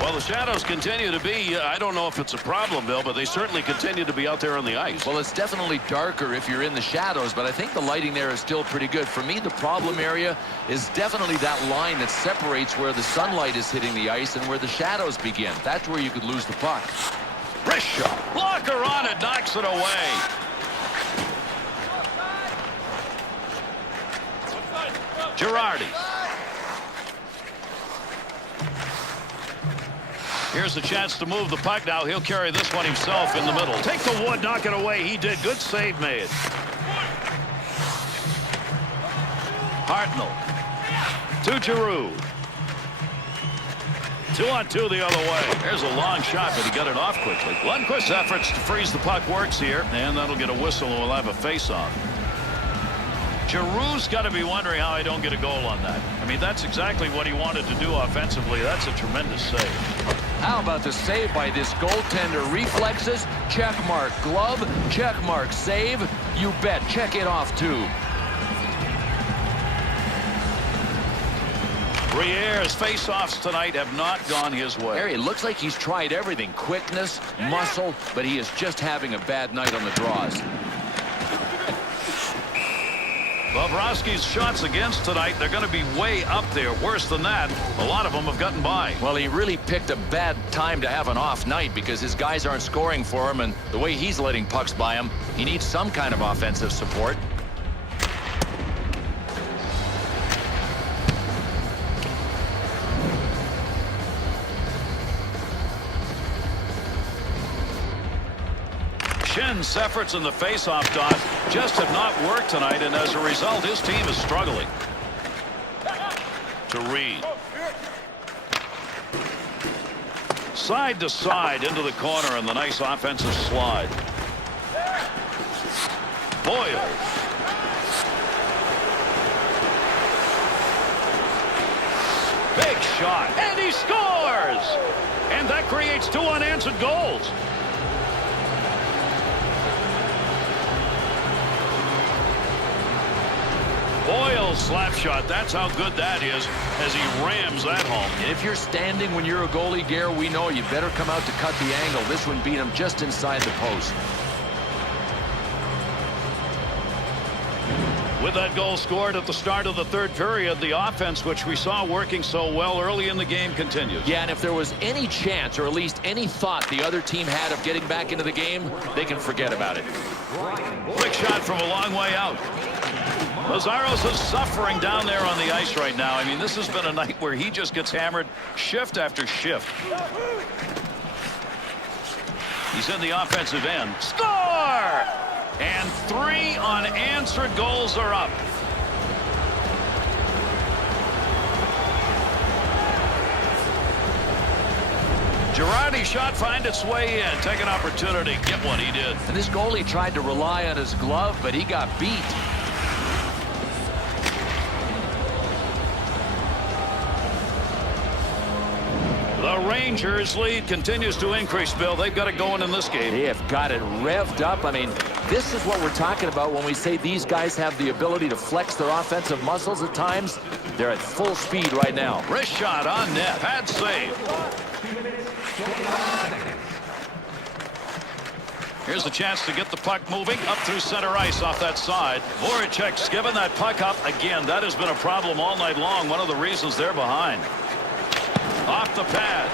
Well, the shadows continue to be, I don't know if it's a problem, Bill, but they certainly continue to be out there on the ice. Well, it's definitely darker if you're in the shadows, but I think the lighting there is still pretty good. For me, the problem area is definitely that line that separates where the sunlight is hitting the ice and where the shadows begin. That's where you could lose the puck. Wrist shot. Blocker on it, knocks it away. Girardi. Here's a chance to move the puck now. He'll carry this one himself in the middle. Take the wood, knock it away. He did. Good save made. Hartnell. To Giroux. 2-on-2 the other way. There's a long shot, but he got it off quickly. Lundqvist's efforts to freeze the puck works here, and that'll get a whistle, and we'll have a face-off. Giroux's got to be wondering how I don't get a goal on that. I mean, that's exactly what he wanted to do offensively. That's a tremendous save. How about the save by this goaltender? Reflexes, check mark. Glove, check mark. Save, you bet. Check it off, too. Briere's face-offs tonight have not gone his way. Harry, it looks like he's tried everything. Quickness, muscle, but he is just having a bad night on the draws. Bobrovsky's shots against tonight, they're going to be way up there. Worse than that, a lot of them have gotten by. Well, he really picked a bad time to have an off night because his guys aren't scoring for him, and the way he's letting pucks by him, he needs some kind of offensive support. Schen's efforts in the face-off dot just have not worked tonight, and as a result, his team is struggling. To Reed. Side to side into the corner, and the nice offensive slide. Boyle. Big shot, and he scores! And that creates 2 unanswered goals. Boyle's slap shot, that's how good that is as he rams that home. And if you're standing when you're a goalie, Gare, we know you better come out to cut the angle. This one beat him just inside the post. With that goal scored at the start of the third period, the offense, which we saw working so well early in the game, continues. Yeah, and if there was any chance, or at least any thought the other team had of getting back into the game, they can forget about it. Quick shot from a long way out. Lazaros is suffering down there on the ice right now. I mean, this has been a night where he just gets hammered shift after shift. He's in the offensive end. Score! And 3 unanswered goals are up. Girardi's shot find its way in. Take an opportunity. Get one. He did. And this goalie tried to rely on his glove, but he got beat. The The Rangers' lead continues to increase, Bill. They've got it going in this game. They have got it revved up. I mean, this is what we're talking about when we say these guys have the ability to flex their offensive muscles at times. They're at full speed right now. Wrist shot on net. Pad save. Here's a chance to get the puck moving up through center ice off that side. Voracek's given that puck up again. That has been a problem all night long. One of the reasons they're behind. Off the pad.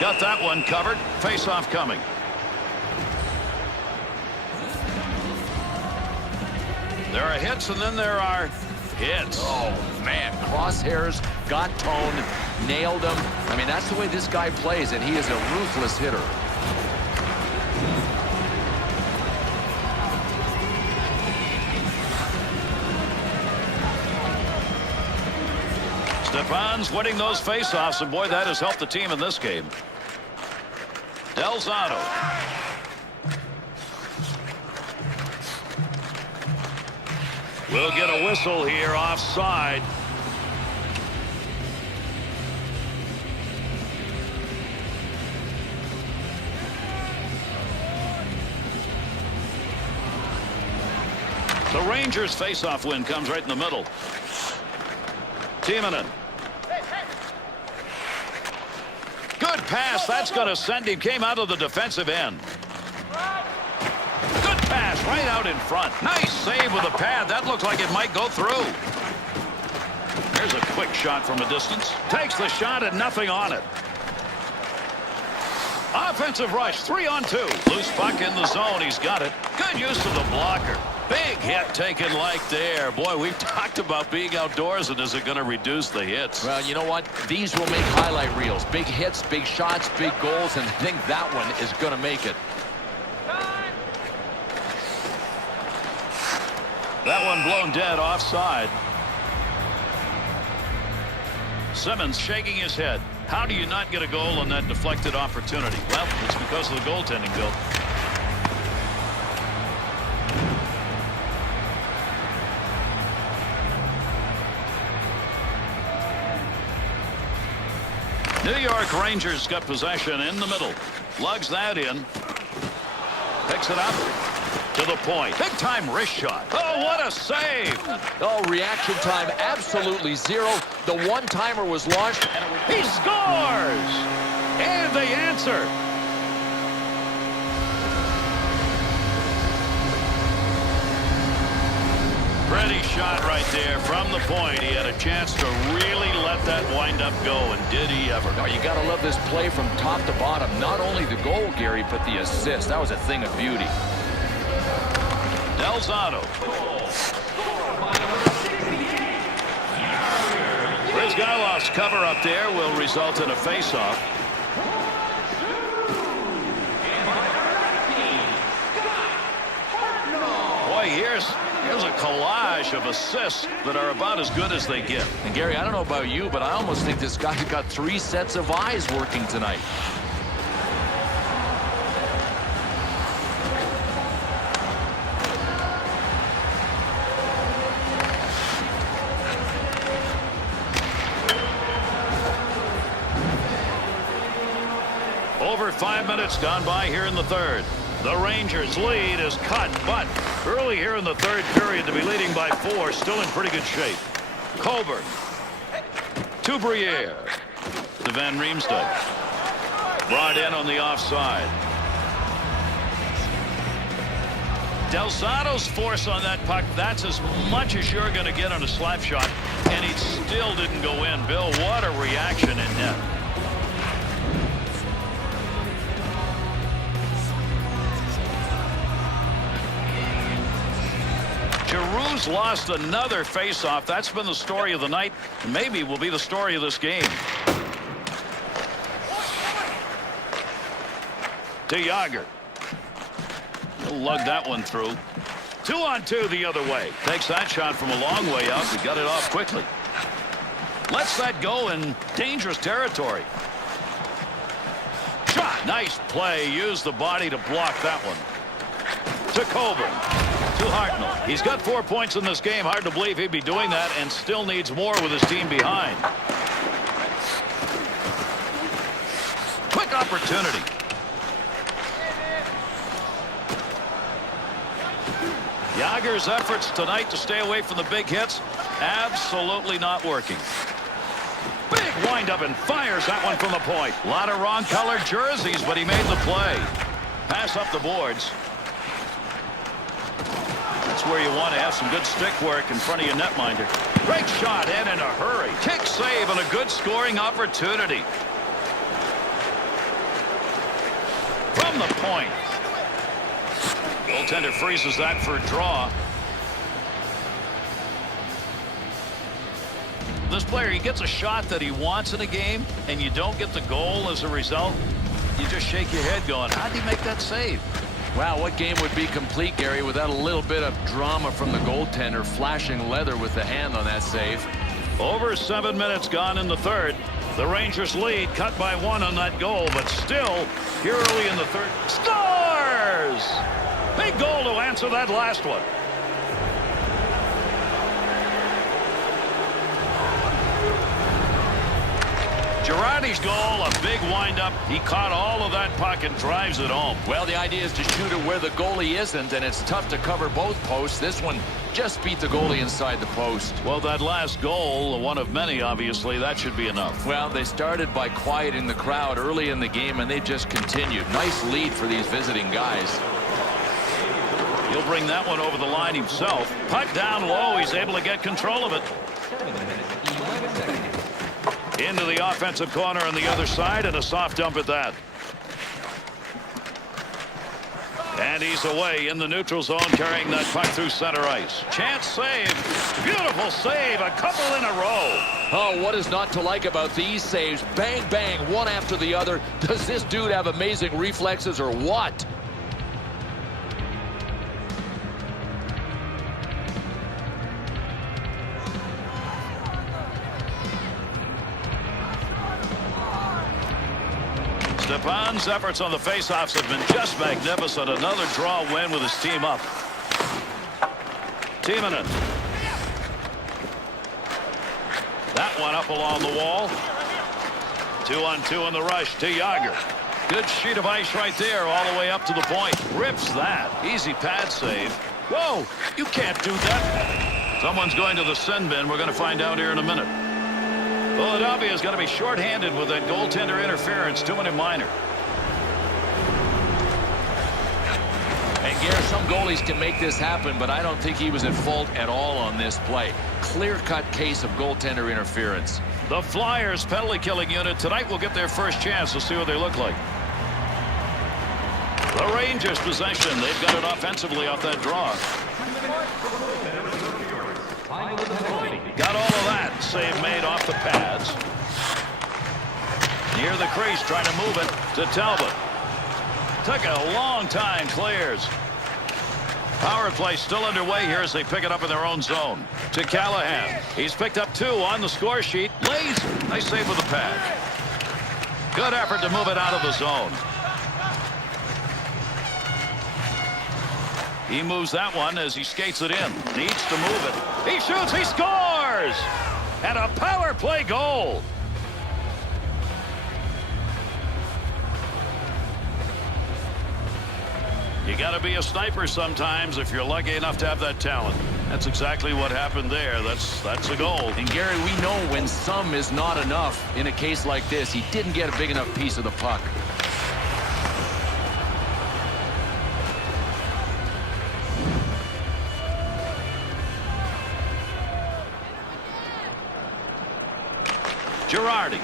Got that one covered. Face-off coming. There are hits and then there are hits. Oh, man. Crosshairs, got toned, nailed him. I mean, that's the way this guy plays, and he is a ruthless hitter. Stepan's winning those faceoffs, and boy, that has helped the team in this game. Delzato. We'll get a whistle here offside. The Rangers faceoff win comes right in the middle. Timonen. Good pass. That's going to send him. Came out of the defensive end. Good pass right out in front. Nice save with a pad. That looked like it might go through. Here's a quick shot from a distance. Takes the shot and nothing on it. Offensive rush. 3-on-2. Loose puck in the zone. He's got it. Good use of the blocker. Big hit taken like there. Boy, we've talked about being outdoors, and is it going to reduce the hits? Well, you know what? These will make highlight reels. Big hits, big shots, big goals, and I think that one is going to make it. That one blown dead offside. Simmons shaking his head. How do you not get a goal on that deflected opportunity? Well, it's because of the goaltending, Bill. New York Rangers got possession in the middle. Lugs that in. Picks it up to the point. Big time wrist shot. Oh, what a save. Oh, reaction time absolutely zero. The one-timer was launched. He scores! And they answer. Pretty shot right there from the point. He had a chance to really let that wind up go, and did he ever. Oh, you got to love this play from top to bottom. Not only the goal, Gary, but the assist. That was a thing of beauty. Delzato. Brizgalov's cover up there will result in a face-off. Boy, here's a collage of assists that are about as good as they get. And Gary, I don't know about you, but I almost think this guy's got 3 sets of eyes working tonight. Over 5 minutes gone by here in the third. The Rangers' lead is cut, but early here in the third period to be leading by 4, still in pretty good shape. Colbert to Briere to Van Riemsdyk. Brought in on the offside. Delzato's force on that puck, that's as much as you're going to get on a slap shot, and he still didn't go in. Bill, what a reaction in net. Giroux's lost another faceoff. That's been the story of the night. Maybe will be the story of this game. To Jágr. He'll lug that one through. 2-on-2 the other way. Takes that shot from a long way out. He got it off quickly. Lets that go in dangerous territory. Shot. Nice play. Used the body to block that one. To Colbert. To Hartnell. He's got 4 points in this game. Hard to believe he'd be doing that, and still needs more with his team behind. opportunity. Yager's efforts tonight to stay away from the big hits, absolutely not working. Big windup and fires that one from the point. A lot of wrong colored jerseys, but he made the play. Pass up the boards. That's where you want to have some good stick work in front of your netminder. Great shot and in a hurry. Kick save and a good scoring opportunity. From the point. Goaltender freezes that for a draw. This player, he gets a shot that he wants in a game, and you don't get the goal as a result. You just shake your head going, how did he make that save? Wow, what game would be complete, Gary, without a little bit of drama from the goaltender flashing leather with the hand on that save? Over 7 minutes gone in the third. The Rangers lead, cut by 1 on that goal, but still, here early in the third, scores! Big goal to answer that last one. Girardi's goal, a big windup. He caught all of that puck and drives it home. Well, the idea is to shoot it where the goalie isn't, and it's tough to cover both posts. This one just beat the goalie inside the post. Well, that last goal, one of many, obviously, that should be enough. Well, they started by quieting the crowd early in the game, and they just continued. Nice lead for these visiting guys. He'll bring that one over the line himself. Puck down low. He's able to get control of it. Into the offensive corner on the other side, and a soft dump at that. And he's away in the neutral zone, carrying that puck through center ice. Chance save. Beautiful save. A couple in a row. Oh, what is not to like about these saves? Bang, bang, one after the other. Does this dude have amazing reflexes or what? Stepan's efforts on the faceoffs have been just magnificent. Another draw win with his team up. Timonen. That one up along the wall. 2-on-2 in the rush to Yager. Good sheet of ice right there all the way up to the point. Rips that. Easy pad save. Whoa, you can't do that. Someone's going to the sin bin. We're going to find out here in a minute. Philadelphia is going to be shorthanded with that goaltender interference, 2 and a minor. And Gare, some goalies can make this happen, but I don't think he was at fault at all on this play. Clear-cut case of goaltender interference. The Flyers penalty killing unit tonight will get their first chance to see what they look like. The Rangers possession. They've got it offensively off that draw. Got all of that. Save made off the pads. Near the crease, trying to move it to Talbot. Took a long time, clears. Power play still underway here as they pick it up in their own zone. To Callahan. He's picked up 2 on the score sheet. Lays. Nice save with the pad. Good effort to move it out of the zone. He moves that one as he skates it in. Needs to move it. He shoots. He scores. And a power play goal. You got to be a sniper sometimes if you're lucky enough to have that talent. That's exactly what happened there. That's a goal. And Gary, we know when some is not enough in a case like this. He didn't get a big enough piece of the puck. Girardi.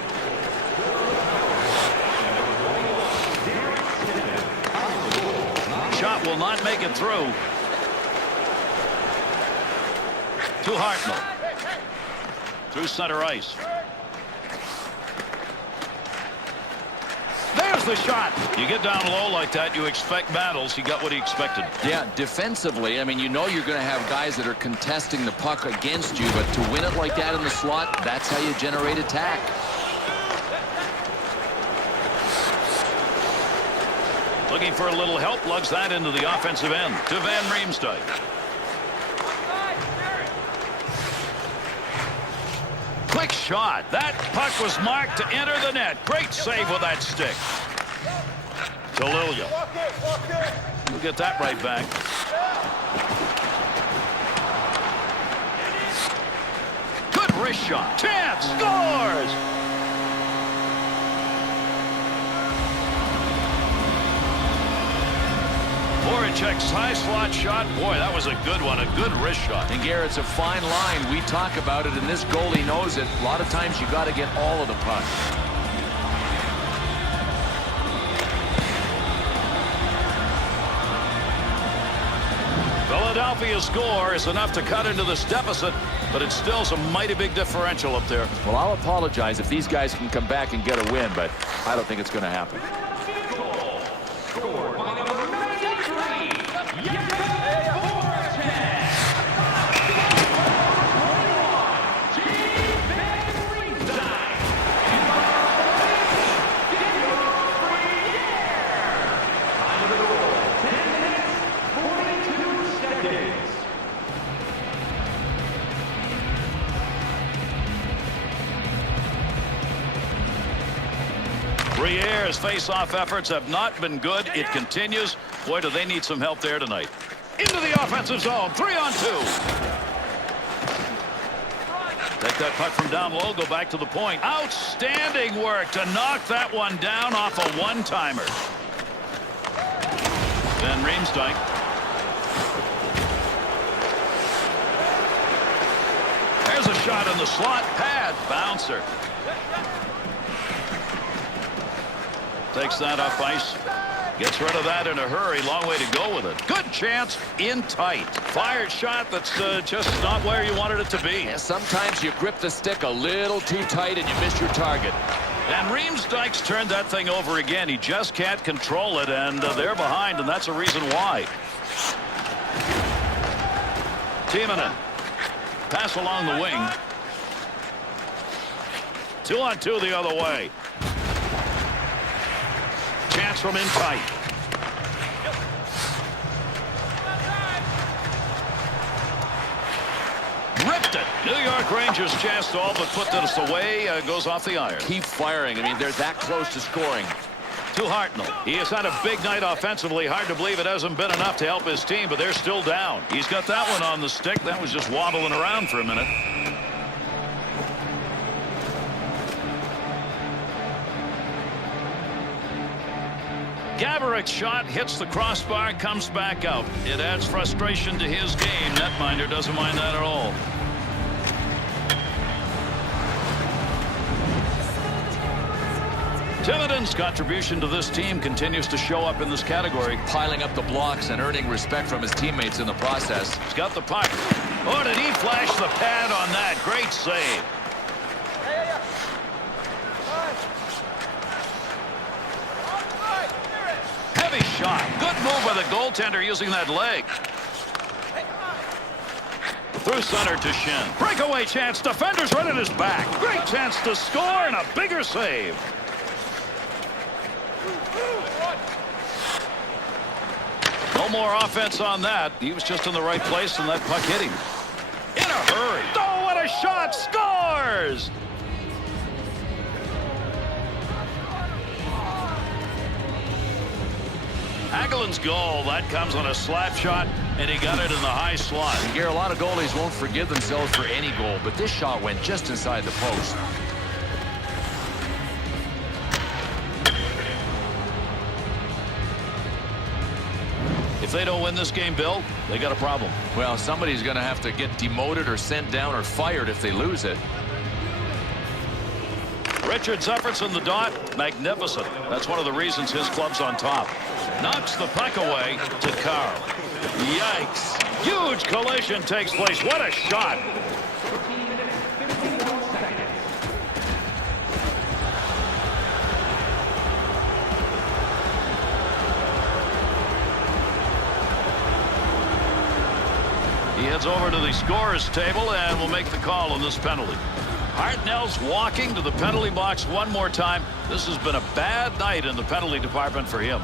Shot will not make it through. To Hartnell. Through center ice. There's the shot. You get down low like that, you expect battles. He got what he expected. Yeah, defensively, I mean, you know you're going to have guys that are contesting the puck against you, but to win it like that in the slot, that's how you generate attack. Looking for a little help, lugs that into the offensive end to Van Riemsdyk. Quick shot. That puck was marked to enter the net. Great save with that stick. Lilia. We'll get that right back. Good wrist shot. Chance scores. Voracek's high slot shot. Boy, that was a good one. A good wrist shot. And Garrett, it's a fine line. We talk about it, and this goalie knows it. A lot of times you got to get all of the puck. Philadelphia's score is enough to cut into this deficit, but it's still a mighty big differential up there. Well, I'll apologize if these guys can come back and get a win, but I don't think it's going to happen. Briere's face-off efforts have not been good. It continues. Boy, do they need some help there tonight. Into the offensive zone. 3-on-2. Take that puck from down low. Go back to the point. Outstanding work to knock that one down off a one-timer. Van Riemsdyk. There's a shot in the slot. Pad. Bouncer. Takes that off ice. Gets rid of that in a hurry. Long way to go with it. Good chance in tight. Fired shot that's just not where you wanted it to be. Yeah, sometimes you grip the stick a little too tight and you miss your target. And Riemsdyk's turned that thing over again. He just can't control it, and they're behind, and that's a reason why. Timonen. Pass along the wing. 2-on-2 the other way. Chance from in tight. Ripped it. New York Rangers chance to all but put this away. Goes off the iron. Keep firing. I mean, they're that close to scoring. To Hartnell. He has had a big night offensively. Hard to believe it hasn't been enough to help his team, but they're still down. He's got that one on the stick. That was just wobbling around for a minute. Gaverick's shot hits the crossbar, comes back out. It adds frustration to his game. Netminder doesn't mind that at all. Timonen's contribution to this team continues to show up in this category. Piling up the blocks and earning respect from his teammates in the process. He's got the puck. Oh, did he flash the pad on that? Great save. Shot. Good move by the goaltender using that leg. Through center to Shin. Breakaway chance. Defender's right at his back. Great chance to score and a bigger save. No more offense on that. He was just in the right place and that puck hit him. In a hurry. Oh, what a shot. Scores! Hagelin's goal, that comes on a slap shot, and he got it in the high slot. Here, a lot of goalies won't forgive themselves for any goal, but this shot went just inside the post. If they don't win this game, Bill, they got a problem. Well, somebody's going to have to get demoted or sent down or fired if they lose it. Richard's efforts in the dot, magnificent. That's one of the reasons his club's on top. Knocks the puck away to Carl. Yikes. Huge collision takes place. What a shot. He heads over to the scorer's table and will make the call on this penalty. Hartnell's walking to the penalty box one more time. This has been a bad night in the penalty department for him.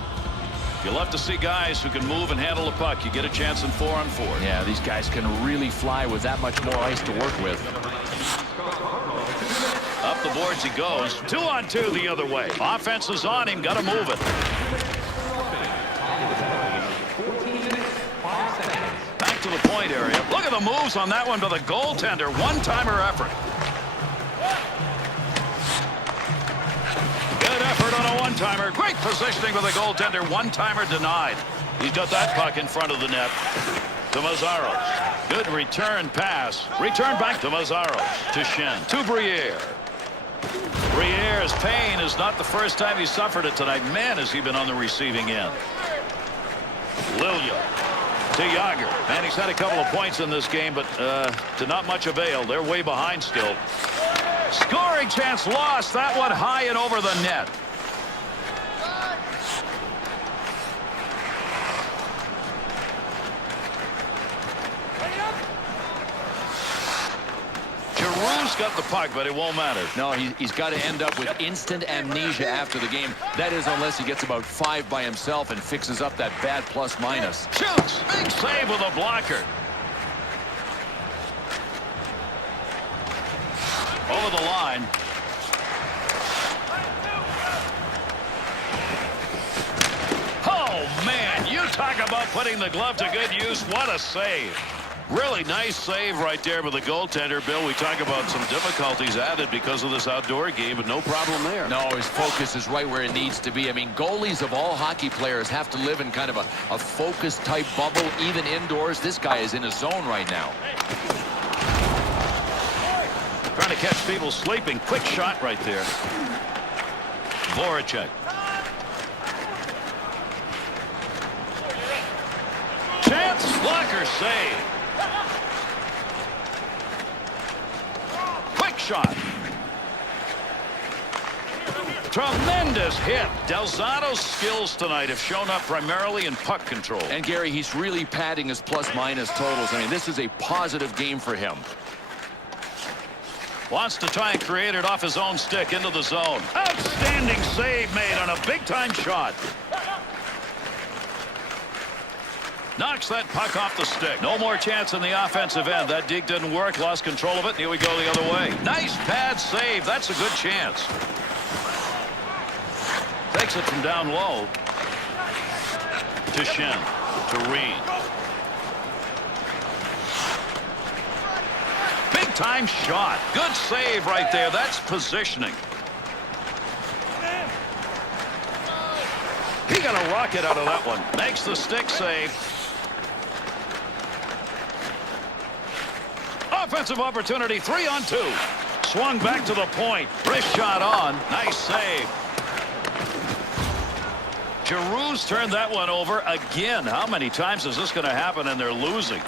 You love to see guys who can move and handle the puck. You get a chance in 4-on-4. Yeah, these guys can really fly with that much more ice to work with. Up the the boards he goes. 2-on-2 the other way. Offense is on him. Got to move it. Back to the point area. Look at the moves on that one to the goaltender. One-timer effort. Good effort on a one-timer. Great positioning with the goaltender. One-timer denied. He's got that puck in front of the net. To Mazzaros. Good return pass. Return back to Mazzaros. To Shen. To Briere. Briere's pain is not the first time he suffered it tonight. Man, has he been on the receiving end. Lilia. To Yager. And he's had a couple of points in this game, but to not much avail. They're way behind still. Scoring chance lost. That one high and over the net. Giroux's got the puck, but it won't matter. No, he's got to end up with instant amnesia after the game. That is, unless he gets about 5 by himself and fixes up that bad plus-minus. Shoots. Big save with a blocker. Over the line. Oh, man, you talk about putting the glove to good use. What a save. Really nice save right there with the goaltender, Bill. We talk about some difficulties added because of this outdoor game, but no problem there. No, his focus is right where it needs to be. I mean, goalies of all hockey players have to live in kind of a focused type bubble, even indoors. This guy is in his zone right now. Trying to catch people sleeping. Quick shot right there. Voracek. Chance. Blocker save. Quick shot. Tremendous hit. Delzato's skills tonight have shown up primarily in puck control. And Gary, he's really padding his plus-minus totals. I mean, this is a positive game for him. Wants to try and create it off his own stick into the zone. Outstanding save made on a big-time shot. Knocks that puck off the stick. No more chance in the offensive end. That dig didn't work. Lost control of it. Here we go the other way. Nice pad save. That's a good chance. Takes it from down low. To Shen. To Reed. Big time shot. Good save right there. That's positioning. He got a rocket out of that one. Makes the stick save. Offensive opportunity, 3-on-2. Swung back to the point. Wrist shot on. Nice save. Giroux's turned that one over again. How many times is this going to happen and they're losing?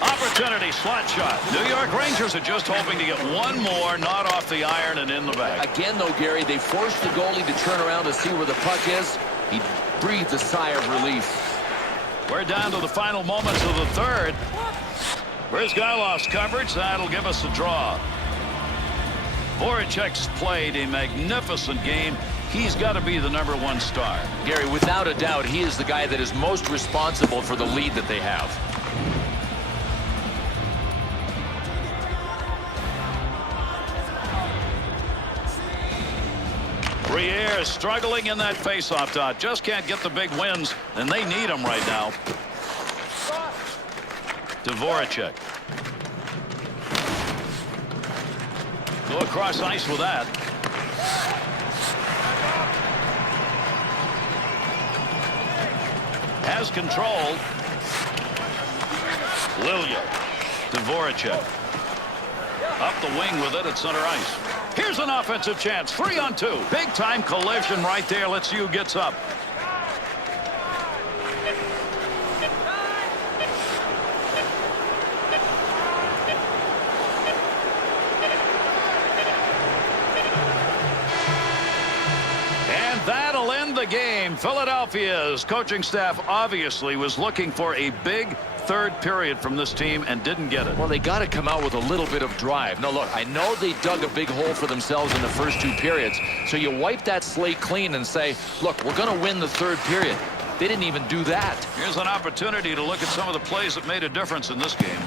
Opportunity, slot shot. New York Rangers are just hoping to get one more, not off the iron and in the bag. Again, though, Gary, they forced the goalie to turn around to see where the puck is. He breathed a sigh of relief. We're down to the final moments of the third. Bryzgalov's coverage. That'll give us a draw. Voracek's played a magnificent game. He's got to be the #1 star. Gary, without a doubt, he is the guy that is most responsible for the lead that they have. Briere is struggling in that faceoff dot. Just can't get the big wins, and they need them right now. To Voracek. Go across ice with that. Has control. Lilia to Voracek. Up the wing with it at center ice. Here's an offensive chance. 3-on-2. Big time collision right there. Let's see who gets up. And that'll end the game. Philadelphia's coaching staff obviously was looking for a big third period from this team and didn't get it. Well, they got to come out with a little bit of drive. Now, look, I know they dug a big hole for themselves in the first 2 periods. So you wipe that slate clean and say, look, we're going to win the third period. They didn't even do that. Here's an opportunity to look at some of the plays that made a difference in this game.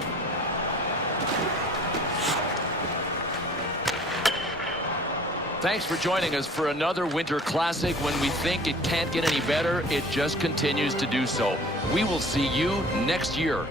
Thanks for joining us for another Winter Classic. When we think it can't get any better, it just continues to do so. We will see you next year.